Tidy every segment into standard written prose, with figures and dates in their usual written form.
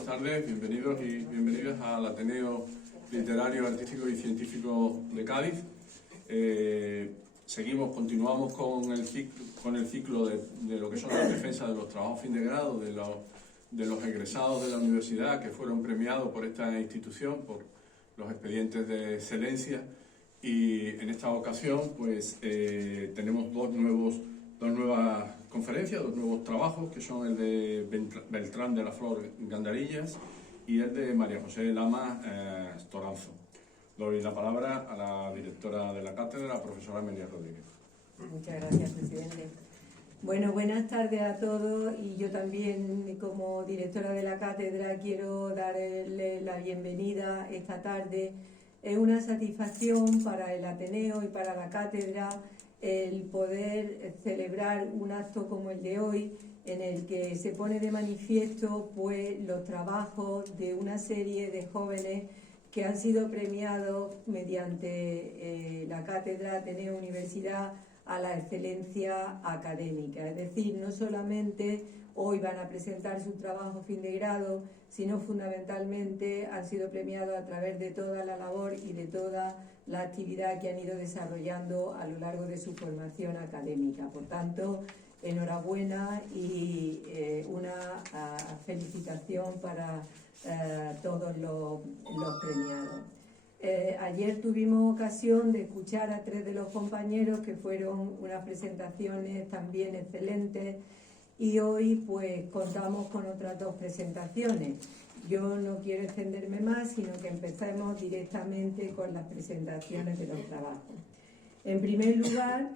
buenas tardes, bienvenidos y bienvenidas al Ateneo Literario, Artístico y Científico de Cádiz. Continuamos con el ciclo de lo que son las defensas de los trabajos fin de grado, de los egresados de la universidad que fueron premiados por esta institución, por los expedientes de excelencia. Y en esta ocasión pues tenemos dos nuevas conferencias, dos nuevos trabajos, que son el de Beltrán de la Flor Gandarillas y el de María José Lama Toranzo. Doy la palabra a la directora de la cátedra, la profesora Amelia Rodríguez. Muchas gracias, presidente. Bueno, buenas tardes a todos, y yo también, como directora de la cátedra, quiero darle la bienvenida esta tarde. Es una satisfacción para el Ateneo y para la cátedra el poder celebrar un acto como el de hoy, en el que se pone de manifiesto pues los trabajos de una serie de jóvenes que han sido premiados mediante la cátedra Ateneo Universidad a la excelencia académica. Es decir, no solamente hoy van a presentar su trabajo fin de grado, sino fundamentalmente han sido premiados a través de toda la labor y de toda la actividad que han ido desarrollando a lo largo de su formación académica. Por tanto, enhorabuena y una felicitación para todos los premiados. Ayer tuvimos ocasión de escuchar a tres de los compañeros, que fueron unas presentaciones también excelentes, y hoy pues contamos con otras dos presentaciones. Yo no quiero extenderme más, sino que empecemos directamente con las presentaciones de los trabajos. En primer lugar,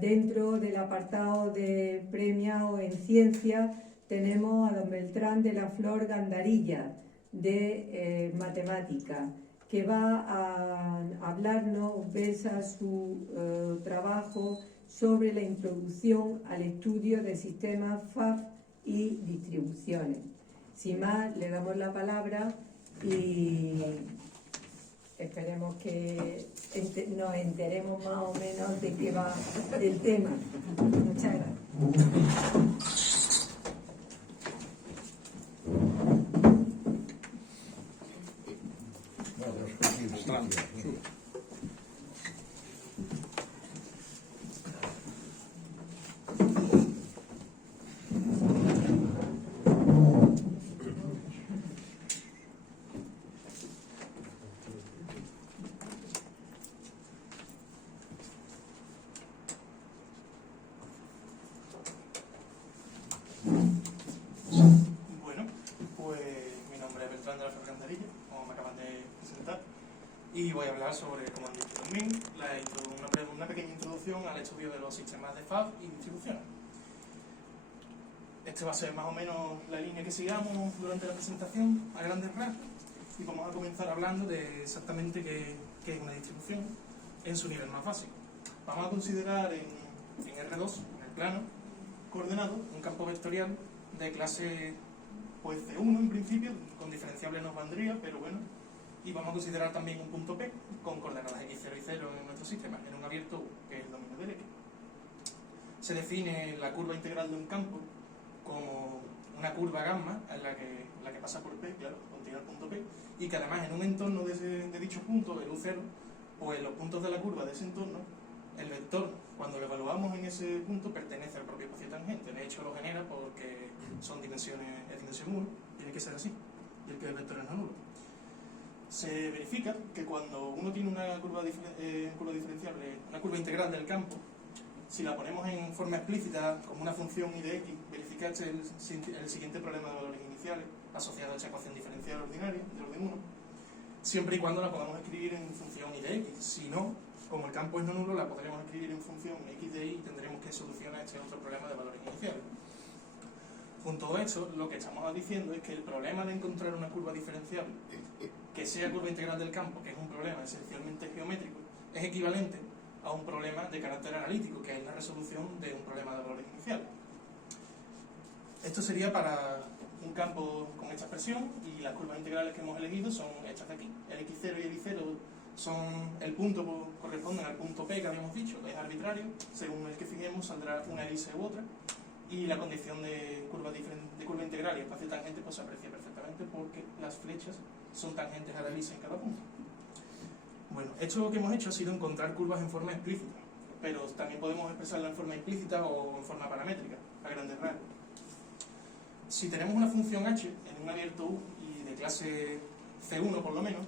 dentro del apartado de premiado en ciencia, tenemos a don Beltrán de la Flor Gandarilla, de matemática, que va a hablarnos, versa su trabajo sobre la introducción al estudio de sistemas FAF y distribuciones. Sin más, le damos la palabra y esperemos que nos enteremos más o menos de qué va el tema. Muchas gracias. Y voy a hablar sobre, como han dicho también, una pequeña introducción al estudio de los sistemas de FAF y distribuciones. Este va a ser más o menos la línea que sigamos durante la presentación, a grandes rasgos, y vamos a comenzar hablando de exactamente qué es una distribución en su nivel más básico. Vamos a considerar en R2, en el plano coordenado, un campo vectorial de clase pues C1 en principio, con diferenciable nos valdría, pero bueno. Y vamos a considerar también un punto P con coordenadas x0 y 0 en nuestro sistema, en un abierto U, que es el dominio del X. Se define la curva integral de un campo como una curva gamma en la que pasa por P, claro, contiene el punto P, y que además en un entorno de dicho punto, el U0, pues los puntos de la curva de ese entorno, el vector, cuando lo evaluamos en ese punto, pertenece al propio espacio tangente. De hecho, lo genera porque es dimensión 1, tiene que ser así, y el vector es no nulo. Se verifica que cuando uno tiene una curva diferenciable, una curva integral del campo, si la ponemos en forma explícita como una función I de x, verifica el siguiente problema de valores iniciales asociado a esta ecuación diferencial ordinaria de orden 1, siempre y cuando la podamos escribir en función I de x. Si no, como el campo es no nulo, la podremos escribir en función x de y y tendremos que solucionar este otro problema de valores iniciales. Junto a eso, lo que estamos diciendo es que el problema de encontrar una curva diferenciable que sea curva integral del campo, que es un problema esencialmente geométrico, es equivalente a un problema de carácter analítico, que es la resolución de un problema de valores iniciales. Esto sería para un campo con esta expresión, y las curvas integrales que hemos elegido son estas de aquí. El x0 y el y0 son el punto, corresponden al punto P que habíamos dicho, es arbitrario, según el que fijemos saldrá una elipse u otra, Y la condición de curva integral y espacio tangente pues se aprecia perfectamente porque las flechas son tangentes a la elipse en cada punto. Bueno, esto lo que hemos hecho ha sido encontrar curvas en forma explícita, pero también podemos expresarla en forma implícita o en forma paramétrica, a grandes rasgos. Si tenemos una función h en un abierto U y de clase C1 por lo menos,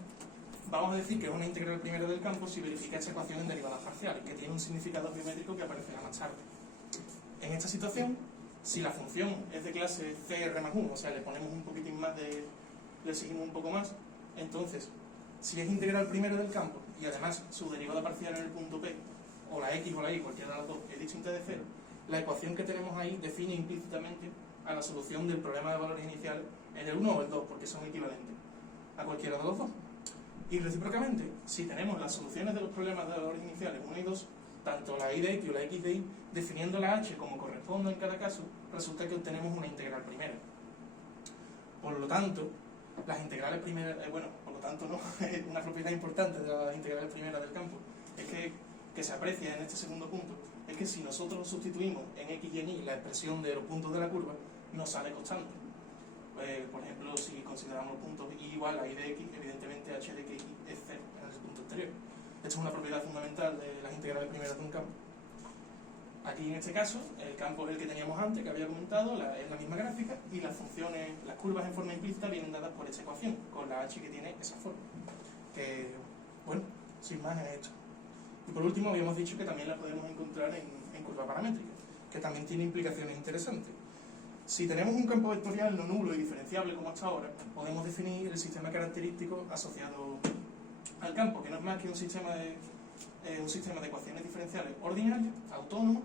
vamos a decir que es una integral primera del campo si verifica esta ecuación en derivadas parciales, que tiene un significado geométrico que aparecerá más tarde. En esta situación, si la función es de clase CR más 1, o sea, le ponemos un poquitín más le exigimos un poco más, entonces, si es integral primera del campo y además su derivada parcial en el punto P, o la X o la Y, cualquiera de las dos, es distinta de cero, la ecuación que tenemos ahí define implícitamente a la solución del problema de valores iniciales en el 1 o el 2, porque son equivalentes a cualquiera de los dos. Y recíprocamente, si tenemos las soluciones de los problemas de valores iniciales 1 y 2, tanto la y de x o la x de y, definiendo la h como corresponda en cada caso, resulta que obtenemos una integral primera. Por lo tanto, las integrales primeras, por lo tanto no, una propiedad importante de las integrales primeras del campo es que se aprecia en este segundo punto, es que si nosotros sustituimos en x y en y la expresión de los puntos de la curva, nos sale constante. Por ejemplo, si consideramos los puntos y igual a y de x, evidentemente h de x es 0 en el punto exterior. Esta es una propiedad fundamental de las integrales primeras de un campo. Aquí en este caso, el campo es el que teníamos antes, que había comentado, es la misma gráfica, y las funciones, las curvas en forma implícita vienen dadas por esta ecuación, con la h que tiene esa forma. Que, bueno, sin más es esto. Y por último, habíamos dicho que también la podemos encontrar en curva paramétrica, que también tiene implicaciones interesantes. Si tenemos un campo vectorial no nulo y diferenciable como hasta ahora, podemos definir el sistema característico asociado al campo, que no es más que un sistema de ecuaciones diferenciales ordinarias, autónomo,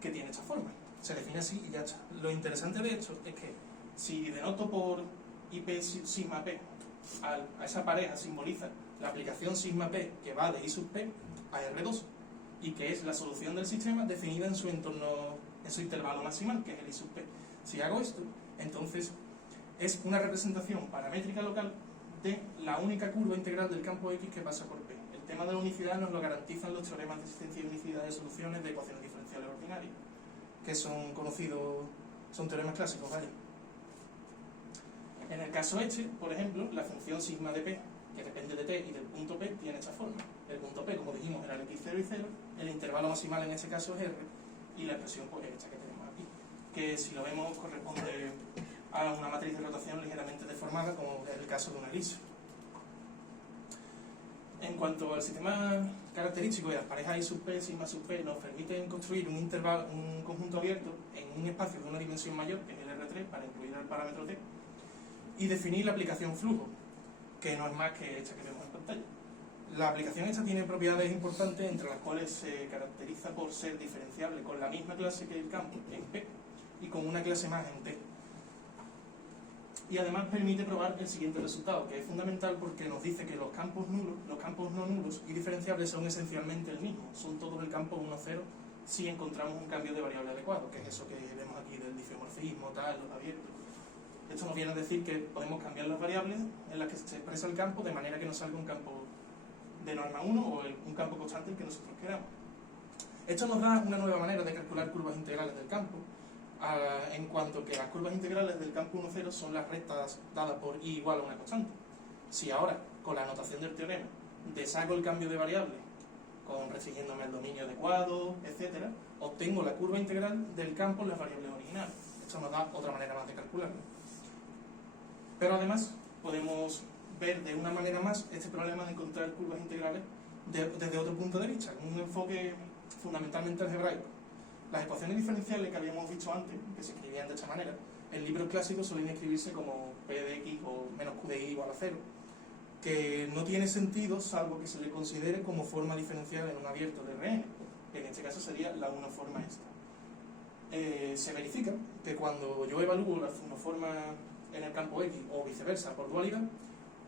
que tiene esta forma. Se define así y ya está. Lo interesante de esto es que si denoto por IP sigma P a esa pareja simboliza la aplicación sigma P que va de I sub P a R2 y que es la solución del sistema definida en su entorno, en su intervalo maximal, que es el I sub P. Si hago esto, entonces es una representación paramétrica local de la única curva integral del campo X que pasa por P. El tema de la unicidad nos lo garantizan los teoremas de existencia y unicidad de soluciones de ecuaciones diferenciales ordinarias, que son conocidos, son teoremas clásicos, ¿vale? En el caso este, por ejemplo, la función sigma de P, que depende de T y del punto P, tiene esta forma. El punto P, como dijimos, era el x0 y 0, el intervalo maximal en este caso es R, y la expresión pues es esta que tenemos aquí, que si lo vemos corresponde a una matriz de rotación ligeramente deformada, como es el caso de una elipse. En cuanto al sistema característico de las parejas I sub P, sigma sub P, nos permiten construir un conjunto abierto en un espacio de una dimensión mayor, que es el R3, para incluir el parámetro T, y definir la aplicación flujo, que no es más que esta que vemos en pantalla. La aplicación esta tiene propiedades importantes, entre las cuales se caracteriza por ser diferenciable con la misma clase que el campo en P y con una clase más en T. Y además permite probar el siguiente resultado, que es fundamental porque nos dice que los campos no nulos y diferenciables son esencialmente el mismo, son todos el campo 1, 0, si encontramos un cambio de variable adecuado, que es eso que vemos aquí del difeomorfismo, tal, los abiertos. Esto nos viene a decir que podemos cambiar las variables en las que se expresa el campo de manera que nos salga un campo de norma 1 o un campo constante el que nosotros queramos. Esto nos da una nueva manera de calcular curvas integrales del campo, en cuanto que las curvas integrales del campo 1, 0 son las rectas dadas por i igual a una constante. Si ahora, con la notación del teorema, deshago el cambio de variable, restringiéndome el dominio adecuado, etc., obtengo la curva integral del campo en las variables originales. Esto nos da otra manera más de calcularlo. Pero además, podemos ver de una manera más este problema de encontrar curvas integrales desde otro punto de vista, con un enfoque fundamentalmente algebraico. Las ecuaciones diferenciales que habíamos visto antes, que se escribían de esta manera, en libros clásicos suelen escribirse como P de X o menos Q de Y igual a 0, que no tiene sentido salvo que se le considere como forma diferencial en un abierto de Rn, que en este caso sería la unoforma esta. Se verifica que cuando yo evalúo la unoforma en el campo X o viceversa por dualidad,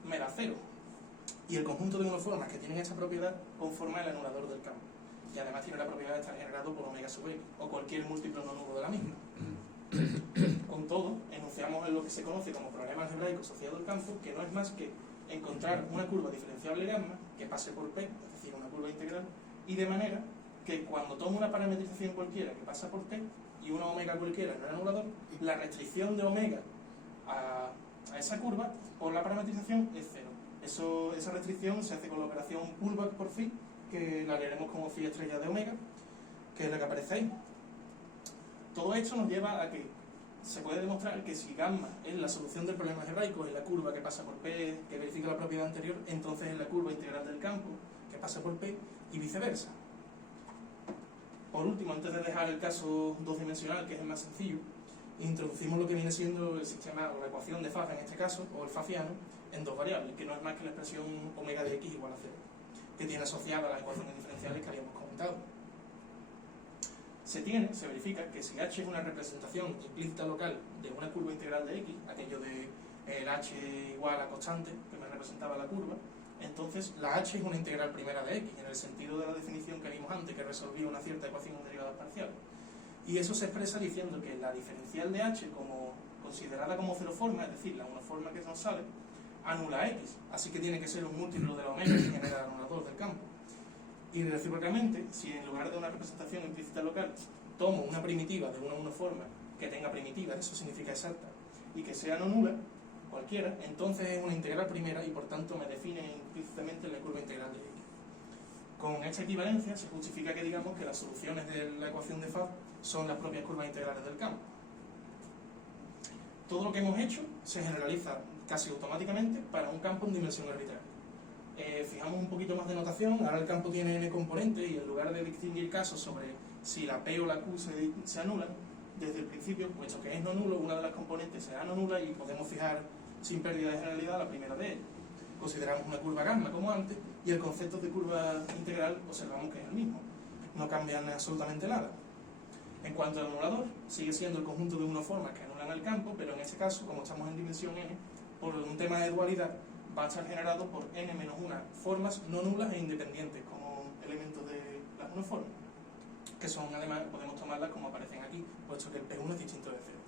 me da 0. Y el conjunto de unoformas que tienen esta propiedad conforma el anulador del campo. Y además tiene la propiedad de estar generado por omega sub x o cualquier múltiplo no nulo de la misma. Con todo, enunciamos en lo que se conoce como problema algebraico asociado al campo, que no es más que encontrar una curva diferenciable gamma que pase por P, es decir, una curva integral, y de manera que cuando tomo una parametrización cualquiera que pasa por T y una omega cualquiera en el anulador, la restricción de omega a esa curva por la parametrización es cero. Esa restricción se hace con la operación pullback por phi, que la leeremos como phi estrella de omega, que es la que aparece ahí. Todo esto nos lleva a que se puede demostrar que si gamma es la solución del problema algebraico, es la curva que pasa por P, que verifica la propiedad anterior, entonces es la curva integral del campo que pasa por P y viceversa. Por último, antes de dejar el caso dos-dimensional, que es el más sencillo, introducimos lo que viene siendo el sistema o la ecuación de Pfaff en este caso, o el Pfaffiano, en dos variables, que no es más que la expresión omega de x igual a 0, que tiene asociada a las ecuaciones diferenciales que habíamos comentado. Se verifica que si h es una representación implícita local de una curva integral de x, aquello de el h igual a constante, que me representaba la curva, entonces la h es una integral primera de x, en el sentido de la definición que vimos antes, que resolvía una cierta ecuación en derivadas parciales. Y eso se expresa diciendo que la diferencial de h, considerada como cero forma, es decir, la uniforme que nos sale, anula x, así que tiene que ser un múltiplo de la omega que genera el anulador del campo. Y recíprocamente, si en lugar de una representación implícita local tomo una primitiva de una uniforme que tenga primitiva, eso significa exacta, y que sea no nula, cualquiera, entonces es una integral primera y por tanto me define implícitamente la curva integral de x. Con esta equivalencia se justifica que digamos que las soluciones de la ecuación de Pfaff son las propias curvas integrales del campo. Todo lo que hemos hecho se generaliza casi automáticamente para un campo en dimensión arbitraria. Fijamos un poquito más de notación, ahora el campo tiene n componentes y en lugar de distinguir casos sobre si la P o la Q se anulan, desde el principio, puesto que es no nulo, una de las componentes será no nula y podemos fijar sin pérdida de generalidad la primera de ellas. Consideramos una curva gamma como antes y el concepto de curva integral observamos que es el mismo, no cambian absolutamente nada. En cuanto al anulador, sigue siendo el conjunto de uniformes que anulan el campo, pero en este caso, como estamos en dimensión n, por un tema de dualidad, va a estar generado por n-1 formas no nulas e independientes como elementos de las uniformes, que son además, podemos tomarlas como aparecen aquí, puesto que el P1 es distinto de 0.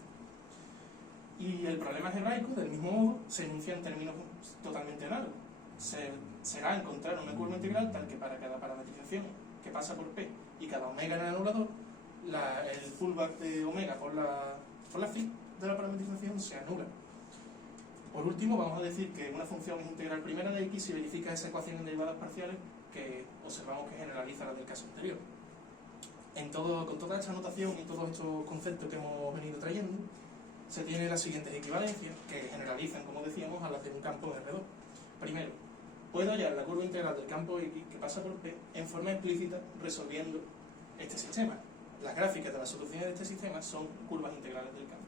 Y el problema algebraico, del mismo modo, se enuncia en términos totalmente análogos. Será encontrar una curva integral tal que para cada parametrización que pasa por P y cada omega en el anulador, el pullback de omega por la phi de la parametrización se anula. Por último, vamos a decir que una función es integral primera de x si verifica esa ecuación en derivadas parciales que observamos que generaliza la del caso anterior. Con toda esta notación y todos estos conceptos que hemos venido trayendo, se tiene las siguientes equivalencias que generalizan, como decíamos, a las de un campo R2. Primero, puedo hallar la curva integral del campo X que pasa por P en forma explícita resolviendo este sistema. Las gráficas de las soluciones de este sistema son curvas integrales del campo,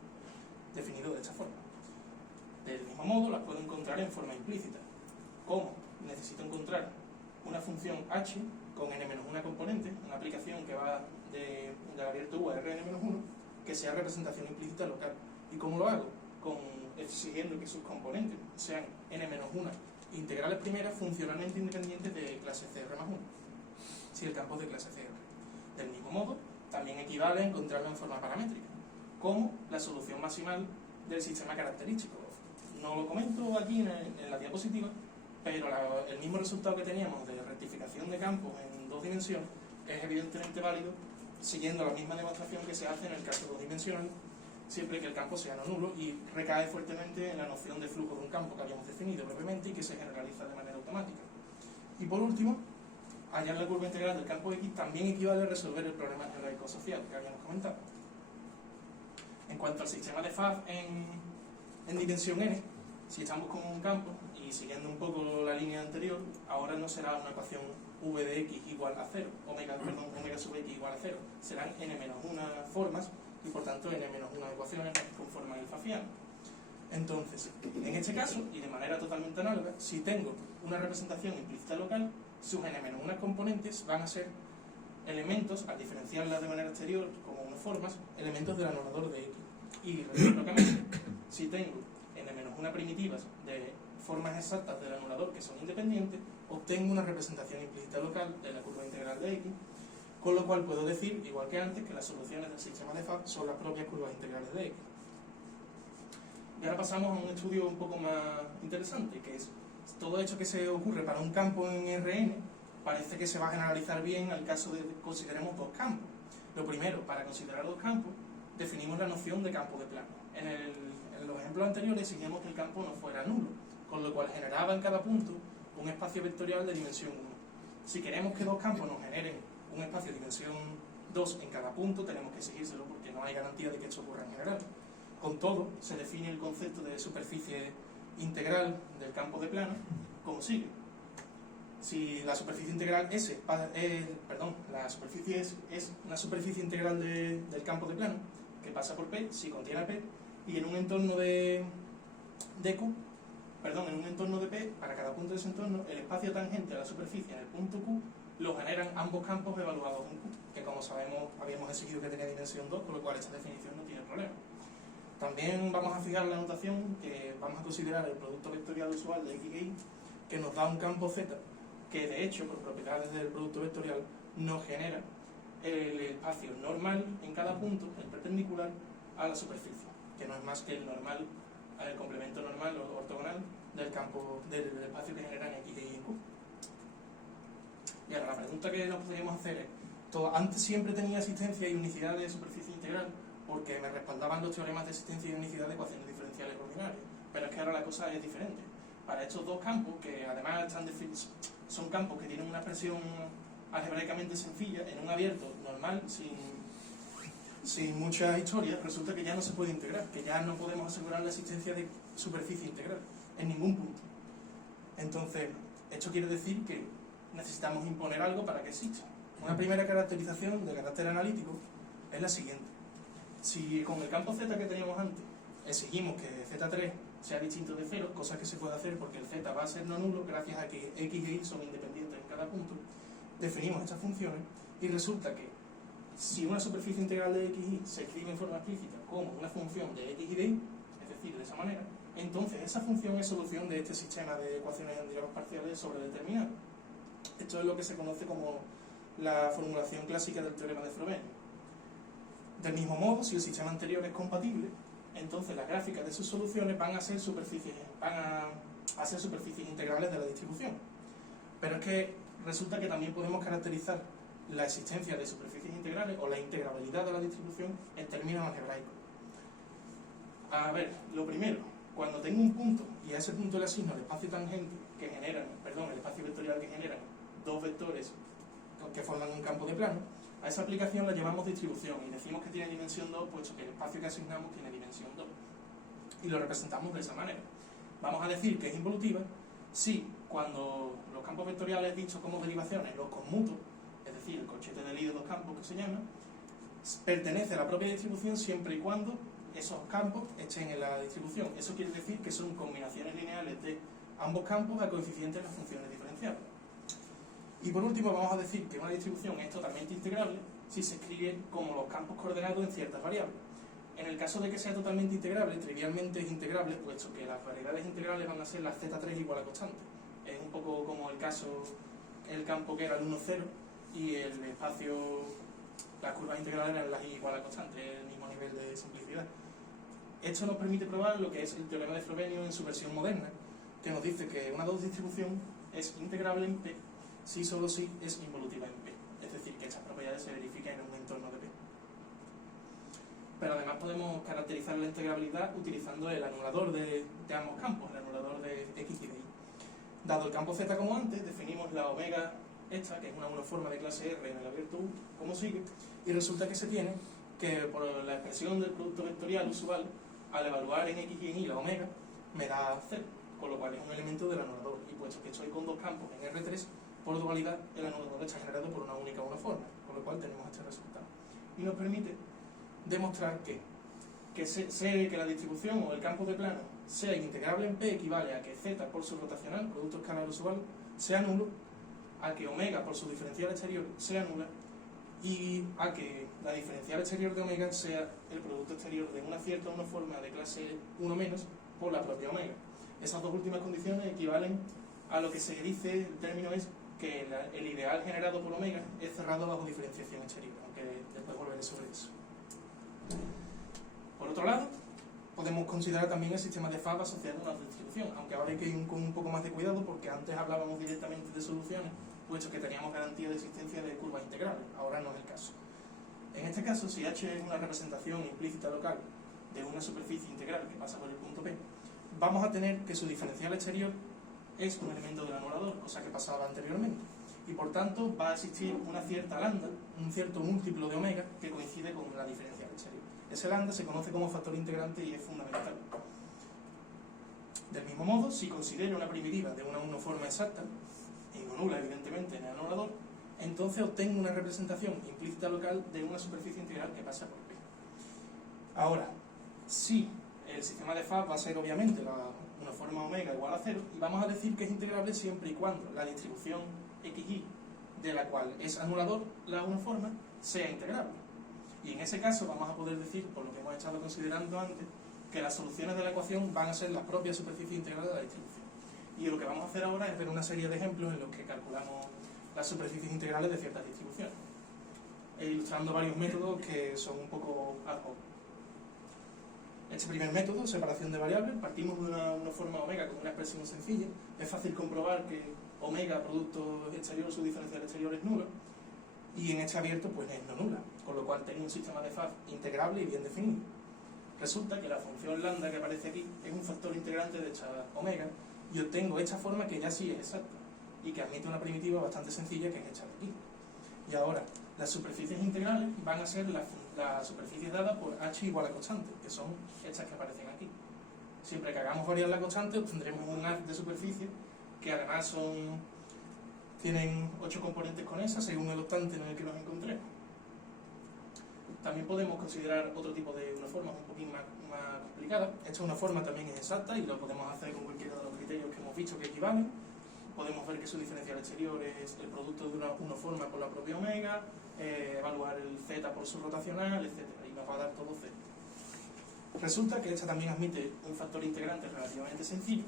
definido de esta forma. Del mismo modo, las puedo encontrar en forma implícita. ¿Cómo? Necesito encontrar una función h con n-1 componente, una aplicación que va del abierto U a Rn-1, que sea representación implícita local. ¿Y cómo lo hago? Exigiendo que sus componentes sean n-1 integrales primeras funcionalmente independientes de clase CR+1, si el campo es de clase CR. Del mismo modo, también equivale a encontrarlo en forma paramétrica, como la solución maximal del sistema característico. No lo comento aquí en la diapositiva, pero el mismo resultado que teníamos de rectificación de campos en dos dimensiones es evidentemente válido siguiendo la misma demostración que se hace en el caso dos-dimensional, siempre que el campo sea no nulo y recae fuertemente en la noción de flujo de un campo que habíamos definido brevemente y que se generaliza de manera automática. Y por último, hallar la curva integral del campo X también equivale a resolver el problema algebraico asociado que habíamos comentado. En cuanto al sistema de Pfaff en dimensión n, si estamos con un campo y siguiendo un poco la línea anterior, ahora no será una ecuación v de x igual a 0, omega sub x igual a 0, serán n-1 formas y por tanto n-1 ecuaciones que conforman el Pfaffiano. Entonces, en este caso, y de manera totalmente análoga, si tengo una representación implícita local, sus n-1 componentes van a ser elementos, al diferenciarlas de manera exterior como unas formas, elementos del anulador de x. Y recíprocamente, si tengo n-1 primitivas de formas exactas del anulador que son independientes, obtengo una representación implícita local de la curva integral de x, con lo cual puedo decir, igual que antes, que las soluciones del sistema de Pfaff son las propias curvas integrales de x. Y ahora pasamos a un estudio un poco más interesante, que es todo esto que se ocurre para un campo en Rn, parece que se va a generalizar bien al caso de que consideremos dos campos. Lo primero, para considerar dos campos, definimos la noción de campo de plano. En los ejemplos anteriores exigíamos que el campo no fuera nulo, con lo cual generaba en cada punto un espacio vectorial de dimensión 1. Si queremos que dos campos nos generen un espacio de dimensión 2 en cada punto, tenemos que exigírselo porque no hay garantía de que esto ocurra en general. Con todo, se define el concepto de superficie integral del campo de plano como sigue. Si la superficie integral la superficie es una superficie integral del campo de plano que pasa por P, si contiene P, y en un entorno en un entorno de P, para cada punto de ese entorno, el espacio tangente a la superficie en el punto Q lo generan ambos campos evaluados en Q, que como sabemos habíamos exigido que tenía dimensión 2, con lo cual esta definición no tiene problema. También vamos a fijar la notación que vamos a considerar el producto vectorial usual de X y Y, que nos da un campo Z, que de hecho, por propiedades del producto vectorial, nos genera el espacio normal en cada punto, el perpendicular a la superficie, que no es más que el normal, el complemento normal o ortogonal del campo, del espacio que generan X y en Q. Y ahora la pregunta que nos podríamos hacer es, antes siempre tenía existencia y unicidad de superficie integral, porque me respaldaban los teoremas de existencia y unicidad de ecuaciones diferenciales ordinarias, pero es que ahora la cosa es diferente. Para estos dos campos, que además son campos que tienen una expresión algebraicamente sencilla, en un abierto normal, sin mucha historia, resulta que ya no se puede integrar, que ya no podemos asegurar la existencia de superficie integral en ningún punto. Entonces, esto quiere decir que necesitamos imponer algo para que exista. Una primera caracterización de carácter analítico es la siguiente. Si con el campo Z que teníamos antes exigimos que Z3 sea distinto de 0, cosa que se puede hacer porque el Z va a ser no nulo gracias a que X e Y son independientes en cada punto, definimos estas funciones y resulta que si una superficie integral de X y Y se escribe en forma explícita como una función de X y de Y, es decir, de esa manera, entonces esa función es solución de este sistema de ecuaciones en derivadas parciales sobredeterminado. Esto es lo que se conoce como la formulación clásica del teorema de Frobenius. Del mismo modo, si el sistema anterior es compatible, entonces las gráficas de sus soluciones van a ser superficies integrales de la distribución. Pero es que resulta que también podemos caracterizar la existencia de superficies integrales o la integrabilidad de la distribución en términos algebraicos. A ver, lo primero, cuando tengo un punto y a ese punto le asigno el espacio tangente el espacio vectorial que generan dos vectores que forman un campo de plano, a esa aplicación la llamamos distribución y decimos que tiene dimensión 2, puesto que el espacio que asignamos tiene dimensión 2. Y lo representamos de esa manera. Vamos a decir que es involutiva si, cuando los campos vectoriales dichos como derivaciones los conmuto, es decir, el cochete de Lie de dos campos que se llama, pertenece a la propia distribución siempre y cuando esos campos estén en la distribución. Eso quiere decir que son combinaciones lineales de ambos campos a coeficientes de las funciones diferenciables. Y por último vamos a decir que una distribución es totalmente integrable si se escribe como los campos coordenados en ciertas variables. En el caso de que sea totalmente integrable, trivialmente es integrable, puesto que las variedades integrales van a ser las z3 igual a constante. Es un poco como el campo que era el 1, 0 y el espacio, las curvas integrales eran las i igual a constante, el mismo nivel de simplicidad. Esto nos permite probar lo que es el teorema de Frobenius en su versión moderna, que nos dice que una distribución es integrable en P si solo si es involutiva en P, es decir, que estas propiedades se verifican en un entorno de P. Pero además podemos caracterizar la integrabilidad utilizando el anulador de ambos campos, el anulador de X y de Y. Dado el campo Z como antes, definimos la omega esta, que es una uniforme de clase R en el abierto U, como sigue, y resulta que se tiene que por la expresión del producto vectorial usual, al evaluar en X y en Y la omega, me da 0, con lo cual es un elemento del anulador, y puesto que estoy con dos campos en R3, por dualidad el anulador está generado por una única uniforme, con lo cual tenemos este resultado. Y nos permite demostrar que la distribución o el campo de plano sea integrable en P equivale a que Z por su rotacional, producto escalar usual, sea nulo, a que omega por su diferencial exterior sea nula, y a que la diferencial exterior de omega sea el producto exterior de una cierta uniforme de clase 1 menos por la propia omega. Esas dos últimas condiciones equivalen a lo que se dice, el término es que el ideal generado por omega es cerrado bajo diferenciación exterior, aunque después volveré sobre eso. Por otro lado, podemos considerar también el sistema de Fab asociado a una distribución, aunque ahora hay que ir con un poco más de cuidado porque antes hablábamos directamente de soluciones, puesto que teníamos garantía de existencia de curvas integrales, ahora no es el caso. En este caso, si h es una representación implícita local de una superficie integral que pasa por el punto P, vamos a tener que su diferencial exterior es un elemento del anulador, cosa que pasaba anteriormente. Y por tanto va a existir una cierta lambda, un cierto múltiplo de omega que coincide con la diferencial exterior. Ese lambda se conoce como factor integrante y es fundamental. Del mismo modo, si considero una primitiva de una uniforma exacta, y no nula evidentemente en el anulador, entonces obtengo una representación implícita local de una superficie integral que pasa por P. Ahora, si el sistema de Fab va a ser obviamente una forma omega igual a 0, y vamos a decir que es integrable siempre y cuando la distribución xy de la cual es anulador la uniforma sea integrable. Y en ese caso vamos a poder decir, por lo que hemos estado considerando antes, que las soluciones de la ecuación van a ser las propias superficies integrales de la distribución. Y lo que vamos a hacer ahora es ver una serie de ejemplos en los que calculamos las superficies integrales de ciertas distribuciones, ilustrando varios métodos que son un poco ad hoc. Este primer método, separación de variables, partimos de una forma omega con una expresión sencilla. Es fácil comprobar que omega, producto exterior, su diferencial exterior es nulo, y en este abierto pues es no nula, con lo cual tengo un sistema de Fab integrable y bien definido. Resulta que la función lambda que aparece aquí es un factor integrante de esta omega, y obtengo esta forma que ya sí es exacta, y que admite una primitiva bastante sencilla que es esta de aquí. Y ahora, las superficies integrales van a ser las superficies dadas por h igual a constante, que son estas que aparecen aquí. Siempre que hagamos variar la constante, obtendremos un haz de superficie que además tienen 8 componentes con esa, según el octante en el que nos encontremos. También podemos considerar otro tipo de uniformas un poquito más complicadas. Esta uniforma también es exacta y lo podemos hacer con cualquiera de los criterios que hemos visto que equivalen. Podemos ver que su diferencial exterior es el producto de una uniforma por la propia omega, evaluar el z por su rotacional, etc. Y nos va a dar todo z. Resulta que esta también admite un factor integrante relativamente sencillo,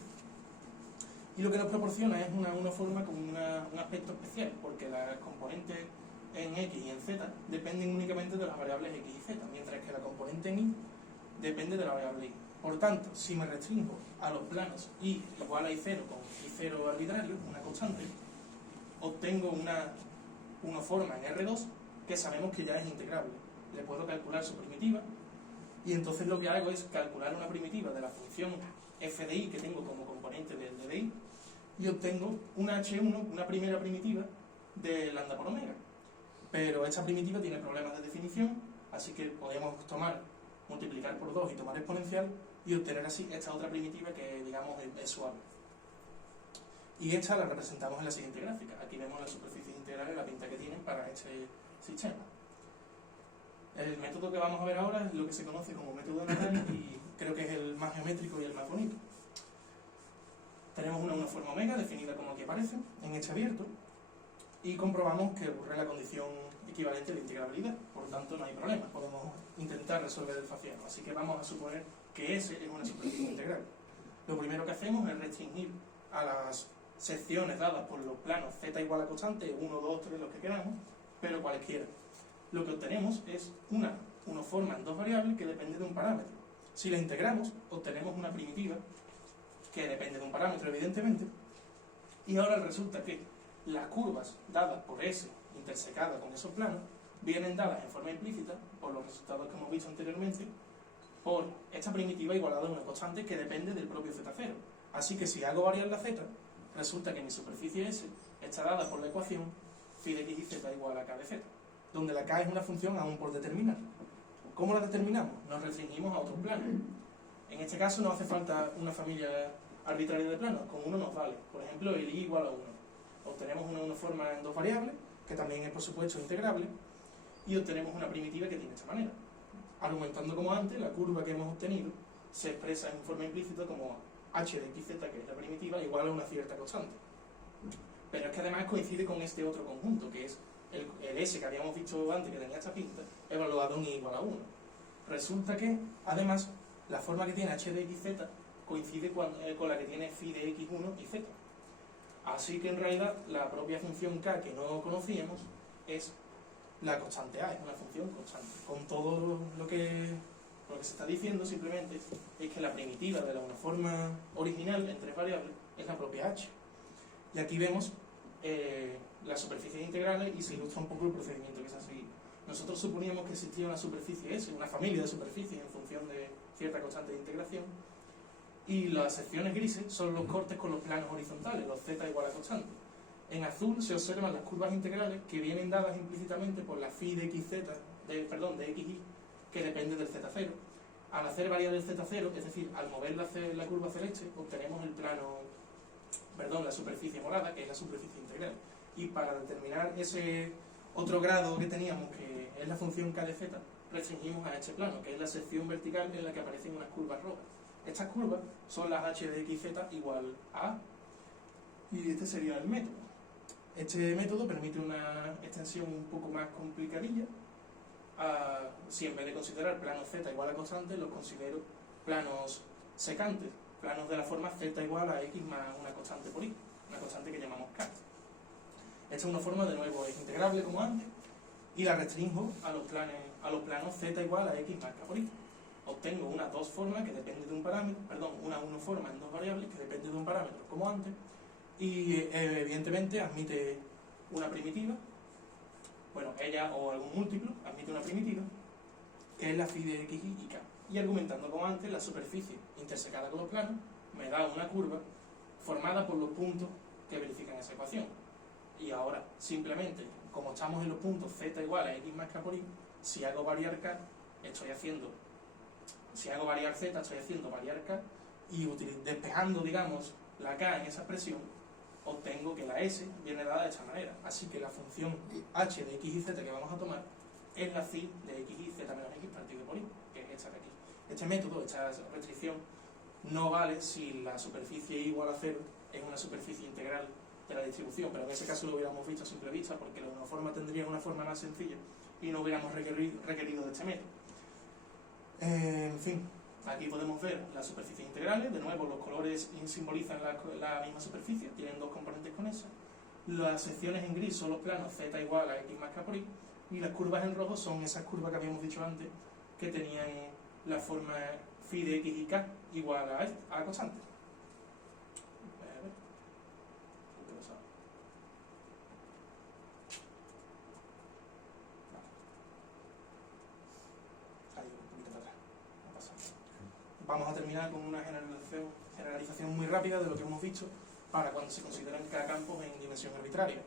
y lo que nos proporciona es una uniforma con un aspecto especial, porque las componentes en x y en z dependen únicamente de las variables x y z, mientras que la componente en y depende de la variable y. Por tanto, si me restringo a los planos y igual a i0 con i0 arbitrario, una constante, obtengo una uniforma en R2 que sabemos que ya es integrable. Le puedo calcular su primitiva, y entonces lo que hago es calcular una primitiva de la función f de i que tengo como componente del de i, y obtengo una h1, una primera primitiva de lambda por omega. Pero esta primitiva tiene problemas de definición, así que podemos multiplicar por 2 y tomar exponencial y obtener así esta otra primitiva que, digamos, es suave. Y esta la representamos en la siguiente gráfica. Aquí vemos las superficies integrales, la pinta que tienen para este sistema. El método que vamos a ver ahora es lo que se conoce como método de Nadal, y creo que es el más geométrico y el más bonito. Tenemos una uniforme omega definida como aquí aparece, en este abierto, y comprobamos que ocurre la condición equivalente de integrabilidad, por tanto no hay problema, podemos intentar resolver el faciano. Así que vamos a suponer que S es una superficie integral. Lo primero que hacemos es restringir a las secciones dadas por los planos z igual a constante, 1, 2, 3, los que queramos, pero cualquiera. Lo que obtenemos es una uniforme en dos variables que depende de un parámetro. Si la integramos, obtenemos una primitiva que depende de un parámetro, evidentemente, y ahora resulta que las curvas dadas por S intersecada con esos planos vienen dadas en forma implícita, por los resultados que hemos visto anteriormente, por esta primitiva igualada a una constante que depende del propio z0. Así que si hago variar la z, resulta que mi superficie S está dada por la ecuación phi de x y z igual a k de z, donde la k es una función aún por determinar. ¿Cómo la determinamos? Nos restringimos a otros planos. En este caso no hace falta una familia arbitraria de planos, con uno nos vale. Por ejemplo, el y igual a 1. Obtenemos una uniforme en dos variables, que también es por supuesto integrable, y obtenemos una primitiva que tiene esta manera. Argumentando como antes, la curva que hemos obtenido se expresa en forma implícita como h de xz, que es la primitiva, igual a una cierta constante. Pero es que además coincide con este otro conjunto, que es el S que habíamos visto antes, que tenía esta pinta, evaluado en y igual a 1. Resulta que, además, la forma que tiene h de xz coincide con la que tiene phi de x1 y z. Así que en realidad la propia función k que no conocíamos es la constante a, es una función constante. Con todo lo que se está diciendo simplemente es que la primitiva de la uniforme original en tres variables es la propia h. Y aquí vemos las superficies integrales y se ilustra un poco el procedimiento que se ha seguido. nosotros suponíamos que existía una superficie S, una familia de superficies en función de cierta constante de integración, y las secciones grises son los cortes con los planos horizontales, los z igual a constante. En azul se observan las curvas integrales que vienen dadas implícitamente por la phi de xz, de xy, que depende del z0. Al hacer variar el z0, es decir, al mover la curva celeste, obtenemos la superficie morada, que es la superficie integral. Y para determinar ese otro grado que teníamos, que es la función k de z, restringimos a este plano, que es la sección vertical en la que aparecen unas curvas rojas. Estas curvas son las h de xz igual a A. Y este sería el método. Este método permite una extensión un poco más complicadilla. Si en vez de considerar planos z igual a constante, los considero planos secantes, planos de la forma z igual a x más una constante por y, una constante que llamamos k. Esta es una forma, de nuevo, es integrable como antes, y la restringo a los planos z igual a x más k por y. Obtengo una dos forma que depende de un parámetro, una forma en dos variables que depende de un parámetro como antes, y evidentemente admite una primitiva, ella o algún múltiplo admite una primitiva, que es la phi de x y k. Y argumentando como antes, la superficie intersecada con los planos me da una curva formada por los puntos que verifican esa ecuación. Y ahora, simplemente, como estamos en los puntos z igual a x más k por y, si hago variar z, estoy haciendo variar k, y despejando, digamos, la k en esa expresión, obtengo que la s viene dada de esta manera. Así que la función h de x y z que vamos a tomar es la phi de x y z menos x partido por y, que es esta de aquí. Este método, esta restricción, no vale si la superficie igual a 0 es una superficie integral de la distribución, pero en ese caso lo hubiéramos visto a simple vista, porque la uniforma tendría una forma más sencilla y no hubiéramos requerido de este método. En fin, aquí podemos ver las superficies integrales. De nuevo, los colores simbolizan la misma superficie, tienen dos componentes conexas. Las secciones en gris son los planos z igual a x más k por y, y las curvas en rojo son esas curvas que habíamos dicho antes, que tenían la forma phi de x y k igual a constante. Vamos a terminar con una generalización muy rápida de lo que hemos visto para cuando se consideran cada campo en dimensión arbitraria.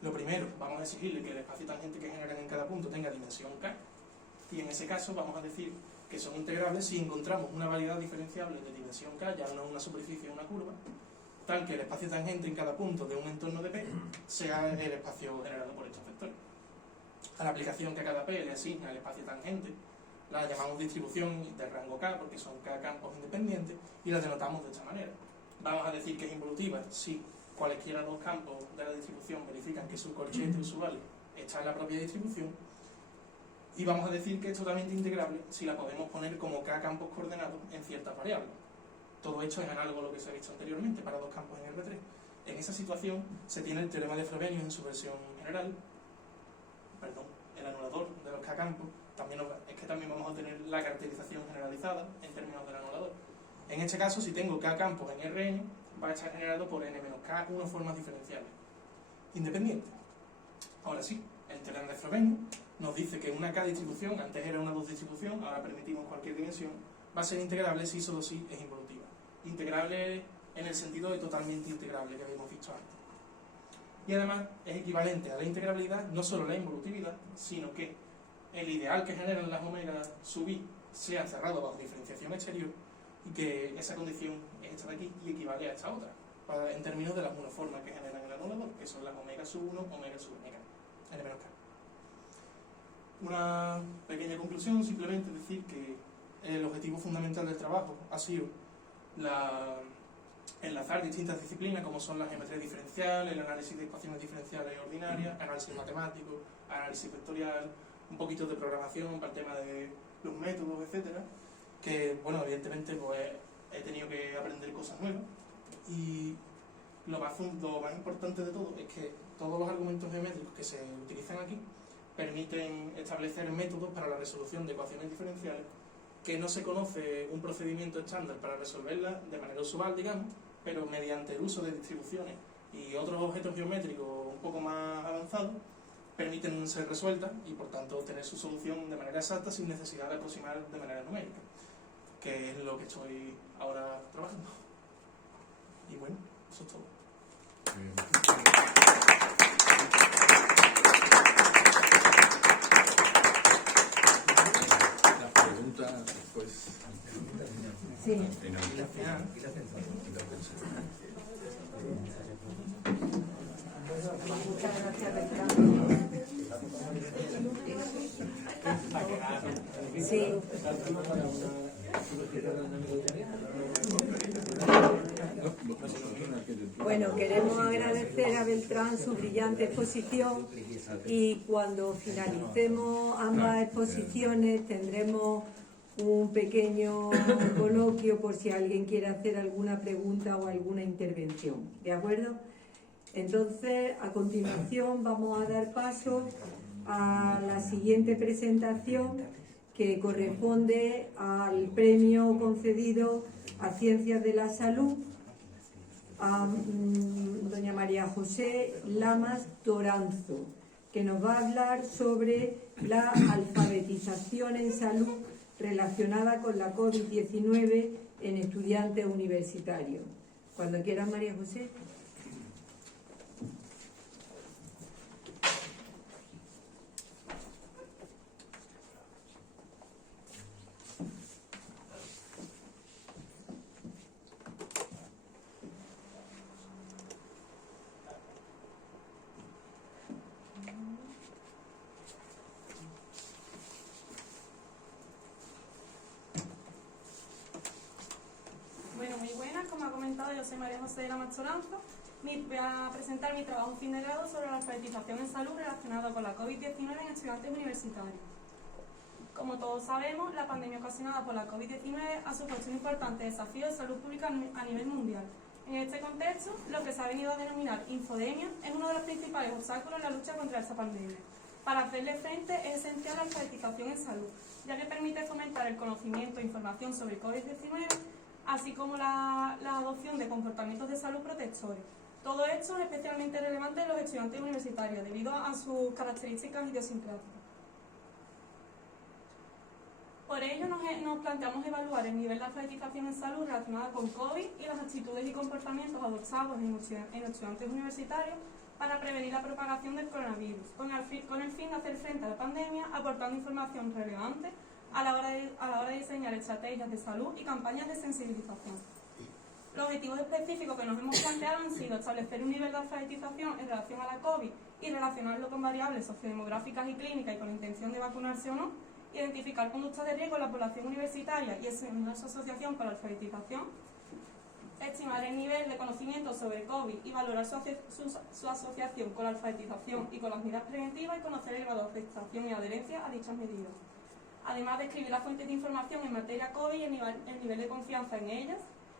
Lo primero, vamos a exigirle que el espacio tangente que generan en cada punto tenga dimensión k, y en ese caso vamos a decir que son integrables si encontramos una variedad diferenciable de dimensión k, ya no una superficie o una curva, tal que el espacio tangente en cada punto de un entorno de P sea el espacio generado por estos vectores. A la aplicación que a cada P le asigna el espacio tangente la llamamos distribución de rango K, porque son K campos independientes, y la denotamos de esta manera. Vamos a decir que es involutiva si cualesquiera dos campos de la distribución verifican que su corchete usual está en la propia distribución, y vamos a decir que es totalmente integrable si la podemos poner como K campos coordenados en ciertas variables. Todo esto es análogo a lo que se ha visto anteriormente para dos campos en R3. En esa situación se tiene el teorema de Frobenius en su versión general, el anulador de los K campos. También vamos a tener la caracterización generalizada en términos del anulador. En este caso, si tengo K campos en Rn, va a estar generado por n menos K formas diferenciales independientes. Ahora sí, el teorema de Frobenius nos dice que una K distribución, antes era una 2 distribución, ahora permitimos cualquier dimensión, va a ser integrable si solo si es involutiva. Integrable en el sentido de totalmente integrable que habíamos visto antes. Y además es equivalente a la integrabilidad no solo la involutividad, sino que el ideal que generan las omegas sub i sea cerrado bajo diferenciación exterior, y que esa condición es esta de aquí y equivale a esta otra, en términos de las monoformas que generan el anulador, que son las omega sub 1, omega sub n menos k. Una pequeña conclusión, simplemente decir que el objetivo fundamental del trabajo ha sido enlazar distintas disciplinas como son la geometría diferencial, el análisis de ecuaciones diferenciales ordinarias, análisis matemático, análisis vectorial, un poquito de programación para el tema de los métodos, etcétera, que, bueno, evidentemente pues he tenido que aprender cosas nuevas, y lo más importante de todo es que todos los argumentos geométricos que se utilizan aquí permiten establecer métodos para la resolución de ecuaciones diferenciales que no se conoce un procedimiento estándar para resolverlas de manera usual, digamos, pero mediante el uso de distribuciones y otros objetos geométricos un poco más avanzados, permiten ser resueltas y por tanto tener su solución de manera exacta sin necesidad de aproximar de manera numérica, que es lo que estoy ahora trabajando. Y bueno, eso es todo. Las preguntas después. Sí. Muchas gracias, Beltrán. Sí. Bueno, queremos agradecer a Beltrán su brillante exposición y cuando finalicemos ambas exposiciones tendremos un pequeño coloquio por si alguien quiere hacer alguna pregunta o alguna intervención. ¿De acuerdo? Entonces, a continuación vamos a dar paso a la siguiente presentación que corresponde al premio concedido a Ciencias de la Salud a doña María José Lamas Toranzo, que nos va a hablar sobre la alfabetización en salud relacionada con la COVID-19 en estudiantes universitarios. Cuando quieras, María José. Como ha comentado, yo soy María José Lamas Toranzo. Voy a presentar mi trabajo fin de grado sobre la alfabetización en salud relacionada con la COVID-19 en estudiantes universitarios. Como todos sabemos, la pandemia ocasionada por la COVID-19 ha supuesto un importante desafío de salud pública a nivel mundial. En este contexto, lo que se ha venido a denominar infodemia es uno de los principales obstáculos en la lucha contra esta pandemia. Para hacerle frente es esencial la alfabetización en salud, ya que permite fomentar el conocimiento e información sobre COVID-19, así como la adopción de comportamientos de salud protectores. Todo esto es especialmente relevante en los estudiantes universitarios, debido a sus características idiosincráticas. Por ello nos planteamos evaluar el nivel de alfabetización en salud relacionada con COVID y las actitudes y comportamientos adoptados en estudiantes universitarios para prevenir la propagación del coronavirus, con el fin de hacer frente a la pandemia, aportando información relevante a la hora de diseñar estrategias de salud y campañas de sensibilización. Los objetivos específicos que nos hemos planteado han sido establecer un nivel de alfabetización en relación a la COVID y relacionarlo con variables sociodemográficas y clínicas y con la intención de vacunarse o no, identificar conductas de riesgo en la población universitaria y estimar su asociación con la alfabetización, estimar el nivel de conocimiento sobre COVID y valorar su asociación con la alfabetización y con las medidas preventivas y conocer el grado de aceptación y adherencia a dichas medidas. Además de escribir las fuentes de información en materia COVID y el nivel de confianza en ellas.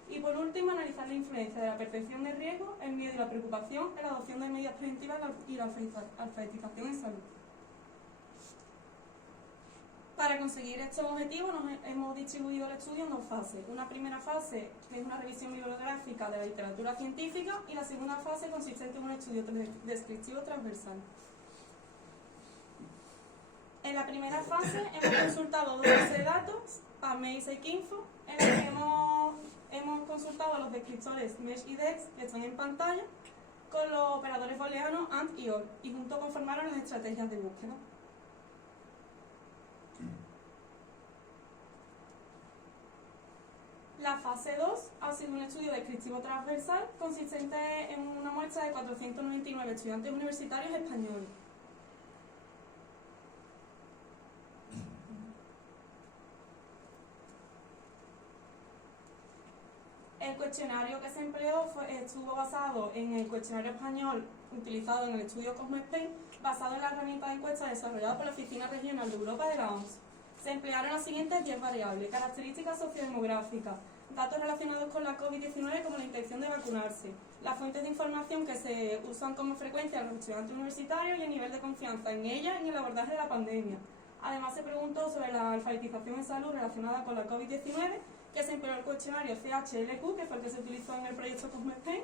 Y por último, analizar la influencia de la percepción de riesgo, el miedo y la preocupación en la adopción de medidas preventivas y la alfabetización en salud. Para conseguir estos objetivos hemos distribuido el estudio en dos fases. Una primera fase, que es una revisión bibliográfica de la literatura científica, y la segunda fase consistente en un estudio descriptivo transversal. En la primera fase hemos consultado dos bases de datos, PubMed y Psycinfo, en las que hemos consultado a los descriptores MESH y DEX, que están en pantalla, con los operadores booleanos AND y OR, y juntos conformaron las estrategias de búsqueda. La fase 2 ha sido un estudio descriptivo transversal consistente en una muestra de 499 estudiantes universitarios españoles. El cuestionario que se empleó estuvo basado en el cuestionario español utilizado en el estudio COSME-SPEN, basado en la herramienta de encuesta desarrollada por la Oficina Regional de Europa de la OMS. Se emplearon las siguientes 10 variables: características sociodemográficas, datos relacionados con la COVID-19 como la intención de vacunarse, las fuentes de información que se usan con frecuencia en los estudiantes universitarios y el nivel de confianza en ella y en el abordaje de la pandemia. Además se preguntó sobre la alfabetización en salud relacionada con la COVID-19, que se empleó el cuestionario CHLQ, que fue el que se utilizó en el proyecto COSME-SPEN,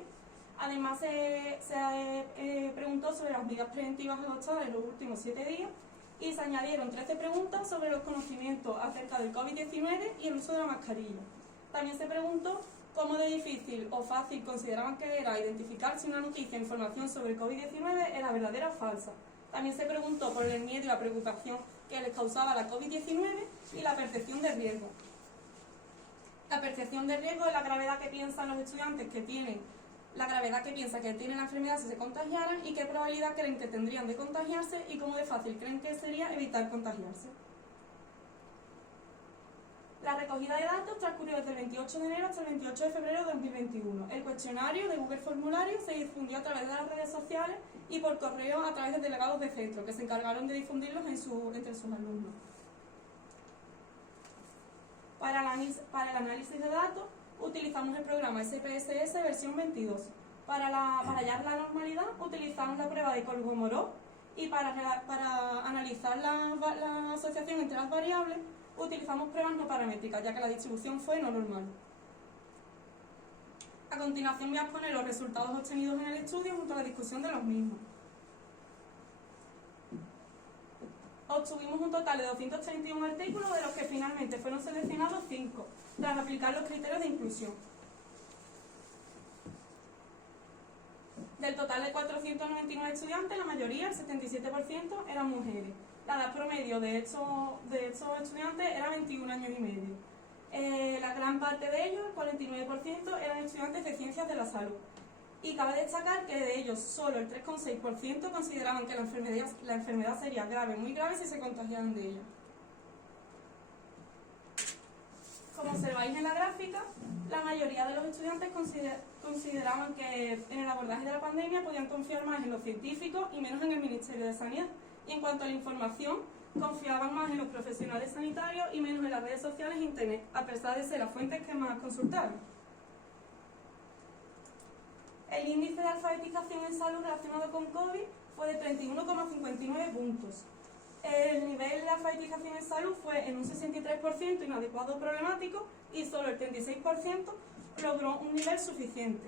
Además, se preguntó sobre las medidas preventivas adoptadas en los últimos 7 días y se añadieron 13 preguntas sobre los conocimientos acerca del COVID-19 y el uso de la mascarilla. También se preguntó cómo de difícil o fácil consideraban que era identificar si una noticia o información sobre el COVID-19 era verdadera o falsa. También se preguntó por el miedo y la preocupación que les causaba la COVID-19 y la percepción de riesgo. La percepción de riesgo es la gravedad que piensan los estudiantes que tienen, la gravedad que piensa que tienen la enfermedad si se contagiaran y qué probabilidad creen que tendrían de contagiarse y cómo de fácil creen que sería evitar contagiarse. La recogida de datos transcurrió desde el 28 de enero hasta el 28 de febrero de 2021. El cuestionario de Google Formulario se difundió a través de las redes sociales y por correo a través de delegados de centro, que se encargaron de difundirlos entre sus alumnos. Para el análisis de datos, utilizamos el programa SPSS versión 22. Para hallar la normalidad, utilizamos la prueba de Kolmogorov y para analizar la asociación entre las variables, utilizamos pruebas no paramétricas, ya que la distribución fue no normal. A continuación voy a exponer los resultados obtenidos en el estudio junto a la discusión de los mismos. Obtuvimos un total de 231 artículos, de los que finalmente fueron seleccionados 5, tras aplicar los criterios de inclusión. Del total de 499 estudiantes, la mayoría, el 77%, eran mujeres. La edad promedio de estos estudiantes era 21 años y medio. La gran parte de ellos, el 49%, eran estudiantes de ciencias de la salud. Y cabe destacar que de ellos solo el 3,6% consideraban que la enfermedad sería grave, muy grave, si se contagiaban de ella. Como observáis en la gráfica, la mayoría de los estudiantes consideraban que en el abordaje de la pandemia podían confiar más en los científicos y menos en el Ministerio de Sanidad. Y en cuanto a la información, confiaban más en los profesionales sanitarios y menos en las redes sociales e internet, a pesar de ser las fuentes que más consultaron. El índice de alfabetización en salud relacionado con COVID fue de 31,59 puntos. El nivel de alfabetización en salud fue en un 63% inadecuado o problemático y solo el 36% logró un nivel suficiente.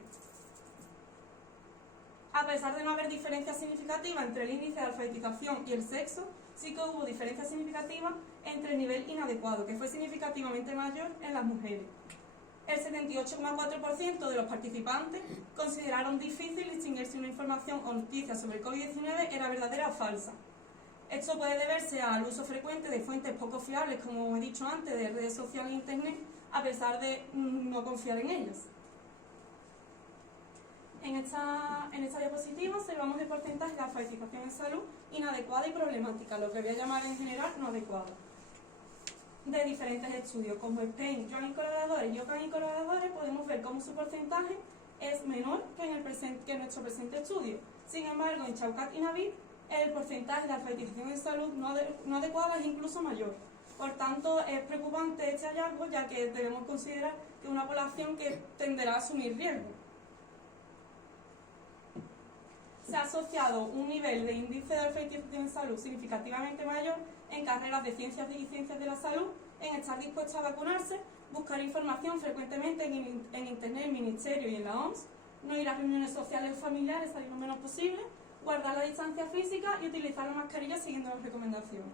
A pesar de no haber diferencia significativa entre el índice de alfabetización y el sexo, sí que hubo diferencia significativa entre el nivel inadecuado, que fue significativamente mayor en las mujeres. El 78,4% de los participantes consideraron difícil distinguir si una información o noticia sobre el COVID-19 era verdadera o falsa. Esto puede deberse al uso frecuente de fuentes poco fiables, como he dicho antes, de redes sociales e internet, a pesar de no confiar en ellas. En esta diapositiva observamos el porcentaje de alfabetización en salud inadecuada y problemática, lo que voy a llamar en general no adecuada, de diferentes estudios, como Spain, Joan y colaboradores y Ocan y colaboradores, podemos ver cómo su porcentaje es menor que en nuestro presente estudio. Sin embargo, en Chaucat y Navid, el porcentaje de alfabetización en salud no adecuada es incluso mayor. Por tanto, es preocupante este hallazgo, ya que debemos considerar que es una población que tenderá a asumir riesgos. Se ha asociado un nivel de índice de alfabetización en salud significativamente mayor en carreras de ciencias y ciencias de la salud, en estar dispuestos a vacunarse, buscar información frecuentemente en Internet, en el Ministerio y en la OMS, no ir a reuniones sociales o familiares, salir lo menos posible, guardar la distancia física y utilizar la mascarilla siguiendo las recomendaciones.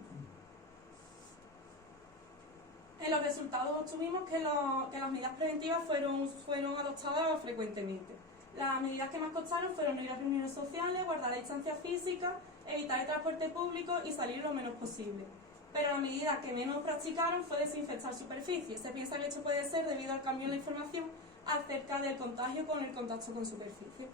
En los resultados obtuvimos que las medidas preventivas fueron adoptadas frecuentemente. Las medidas que más costaron fueron no ir a reuniones sociales, guardar la distancia física, evitar el transporte público y salir lo menos posible. Pero la medida que menos practicaron fue desinfectar superficies. Se piensa que esto puede ser debido al cambio en la información acerca del contagio con el contacto con superficie.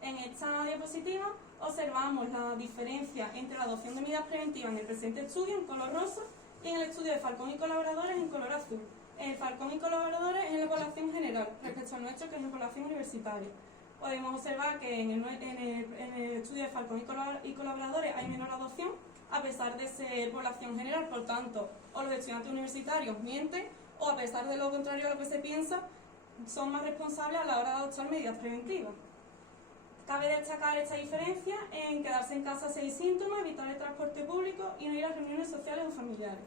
En esta diapositiva observamos la diferencia entre la adopción de medidas preventivas en el presente estudio en color rosa y en el estudio de Falcón y colaboradores en color azul. El Falcón y colaboradores es la población general, respecto al nuestro, que es la población universitaria. Podemos observar que en el estudio de Falcón y colaboradores hay menor adopción, a pesar de ser población general. Por tanto, o los estudiantes universitarios mienten, o a pesar de lo contrario a lo que se piensa, son más responsables a la hora de adoptar medidas preventivas. Cabe destacar esta diferencia en quedarse en casa si hay síntomas, evitar el transporte público y no ir a reuniones sociales o familiares.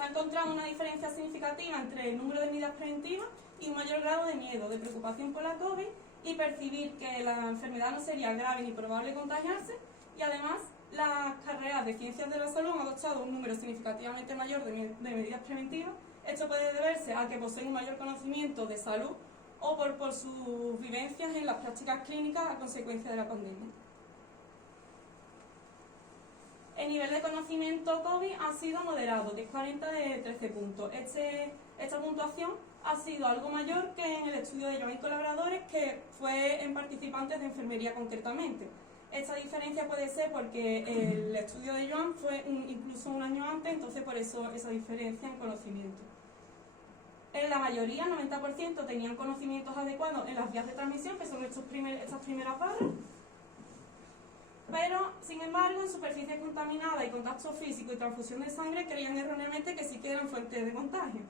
Se ha encontrado una diferencia significativa entre el número de medidas preventivas y un mayor grado de miedo, de preocupación por la COVID y percibir que la enfermedad no sería grave ni probable contagiarse, y además las carreras de ciencias de la salud han adoptado un número significativamente mayor de medidas preventivas. Esto puede deberse a que poseen un mayor conocimiento de salud o por sus vivencias en las prácticas clínicas a consecuencia de la pandemia. El nivel de conocimiento COVID ha sido moderado, de 40 de 13 puntos. Esta puntuación ha sido algo mayor que en el estudio de Joan y colaboradores, que fue en participantes de enfermería concretamente. Esta diferencia puede ser porque el estudio de Joan fue incluso un año antes, entonces por eso esa diferencia en conocimiento. En la mayoría, 90%, tenían conocimientos adecuados en las vías de transmisión, que son estas primeras barras, pero, sin embargo, en superficies contaminadas y contacto físico y transfusión de sangre creían erróneamente que sí que eran fuentes de contagio.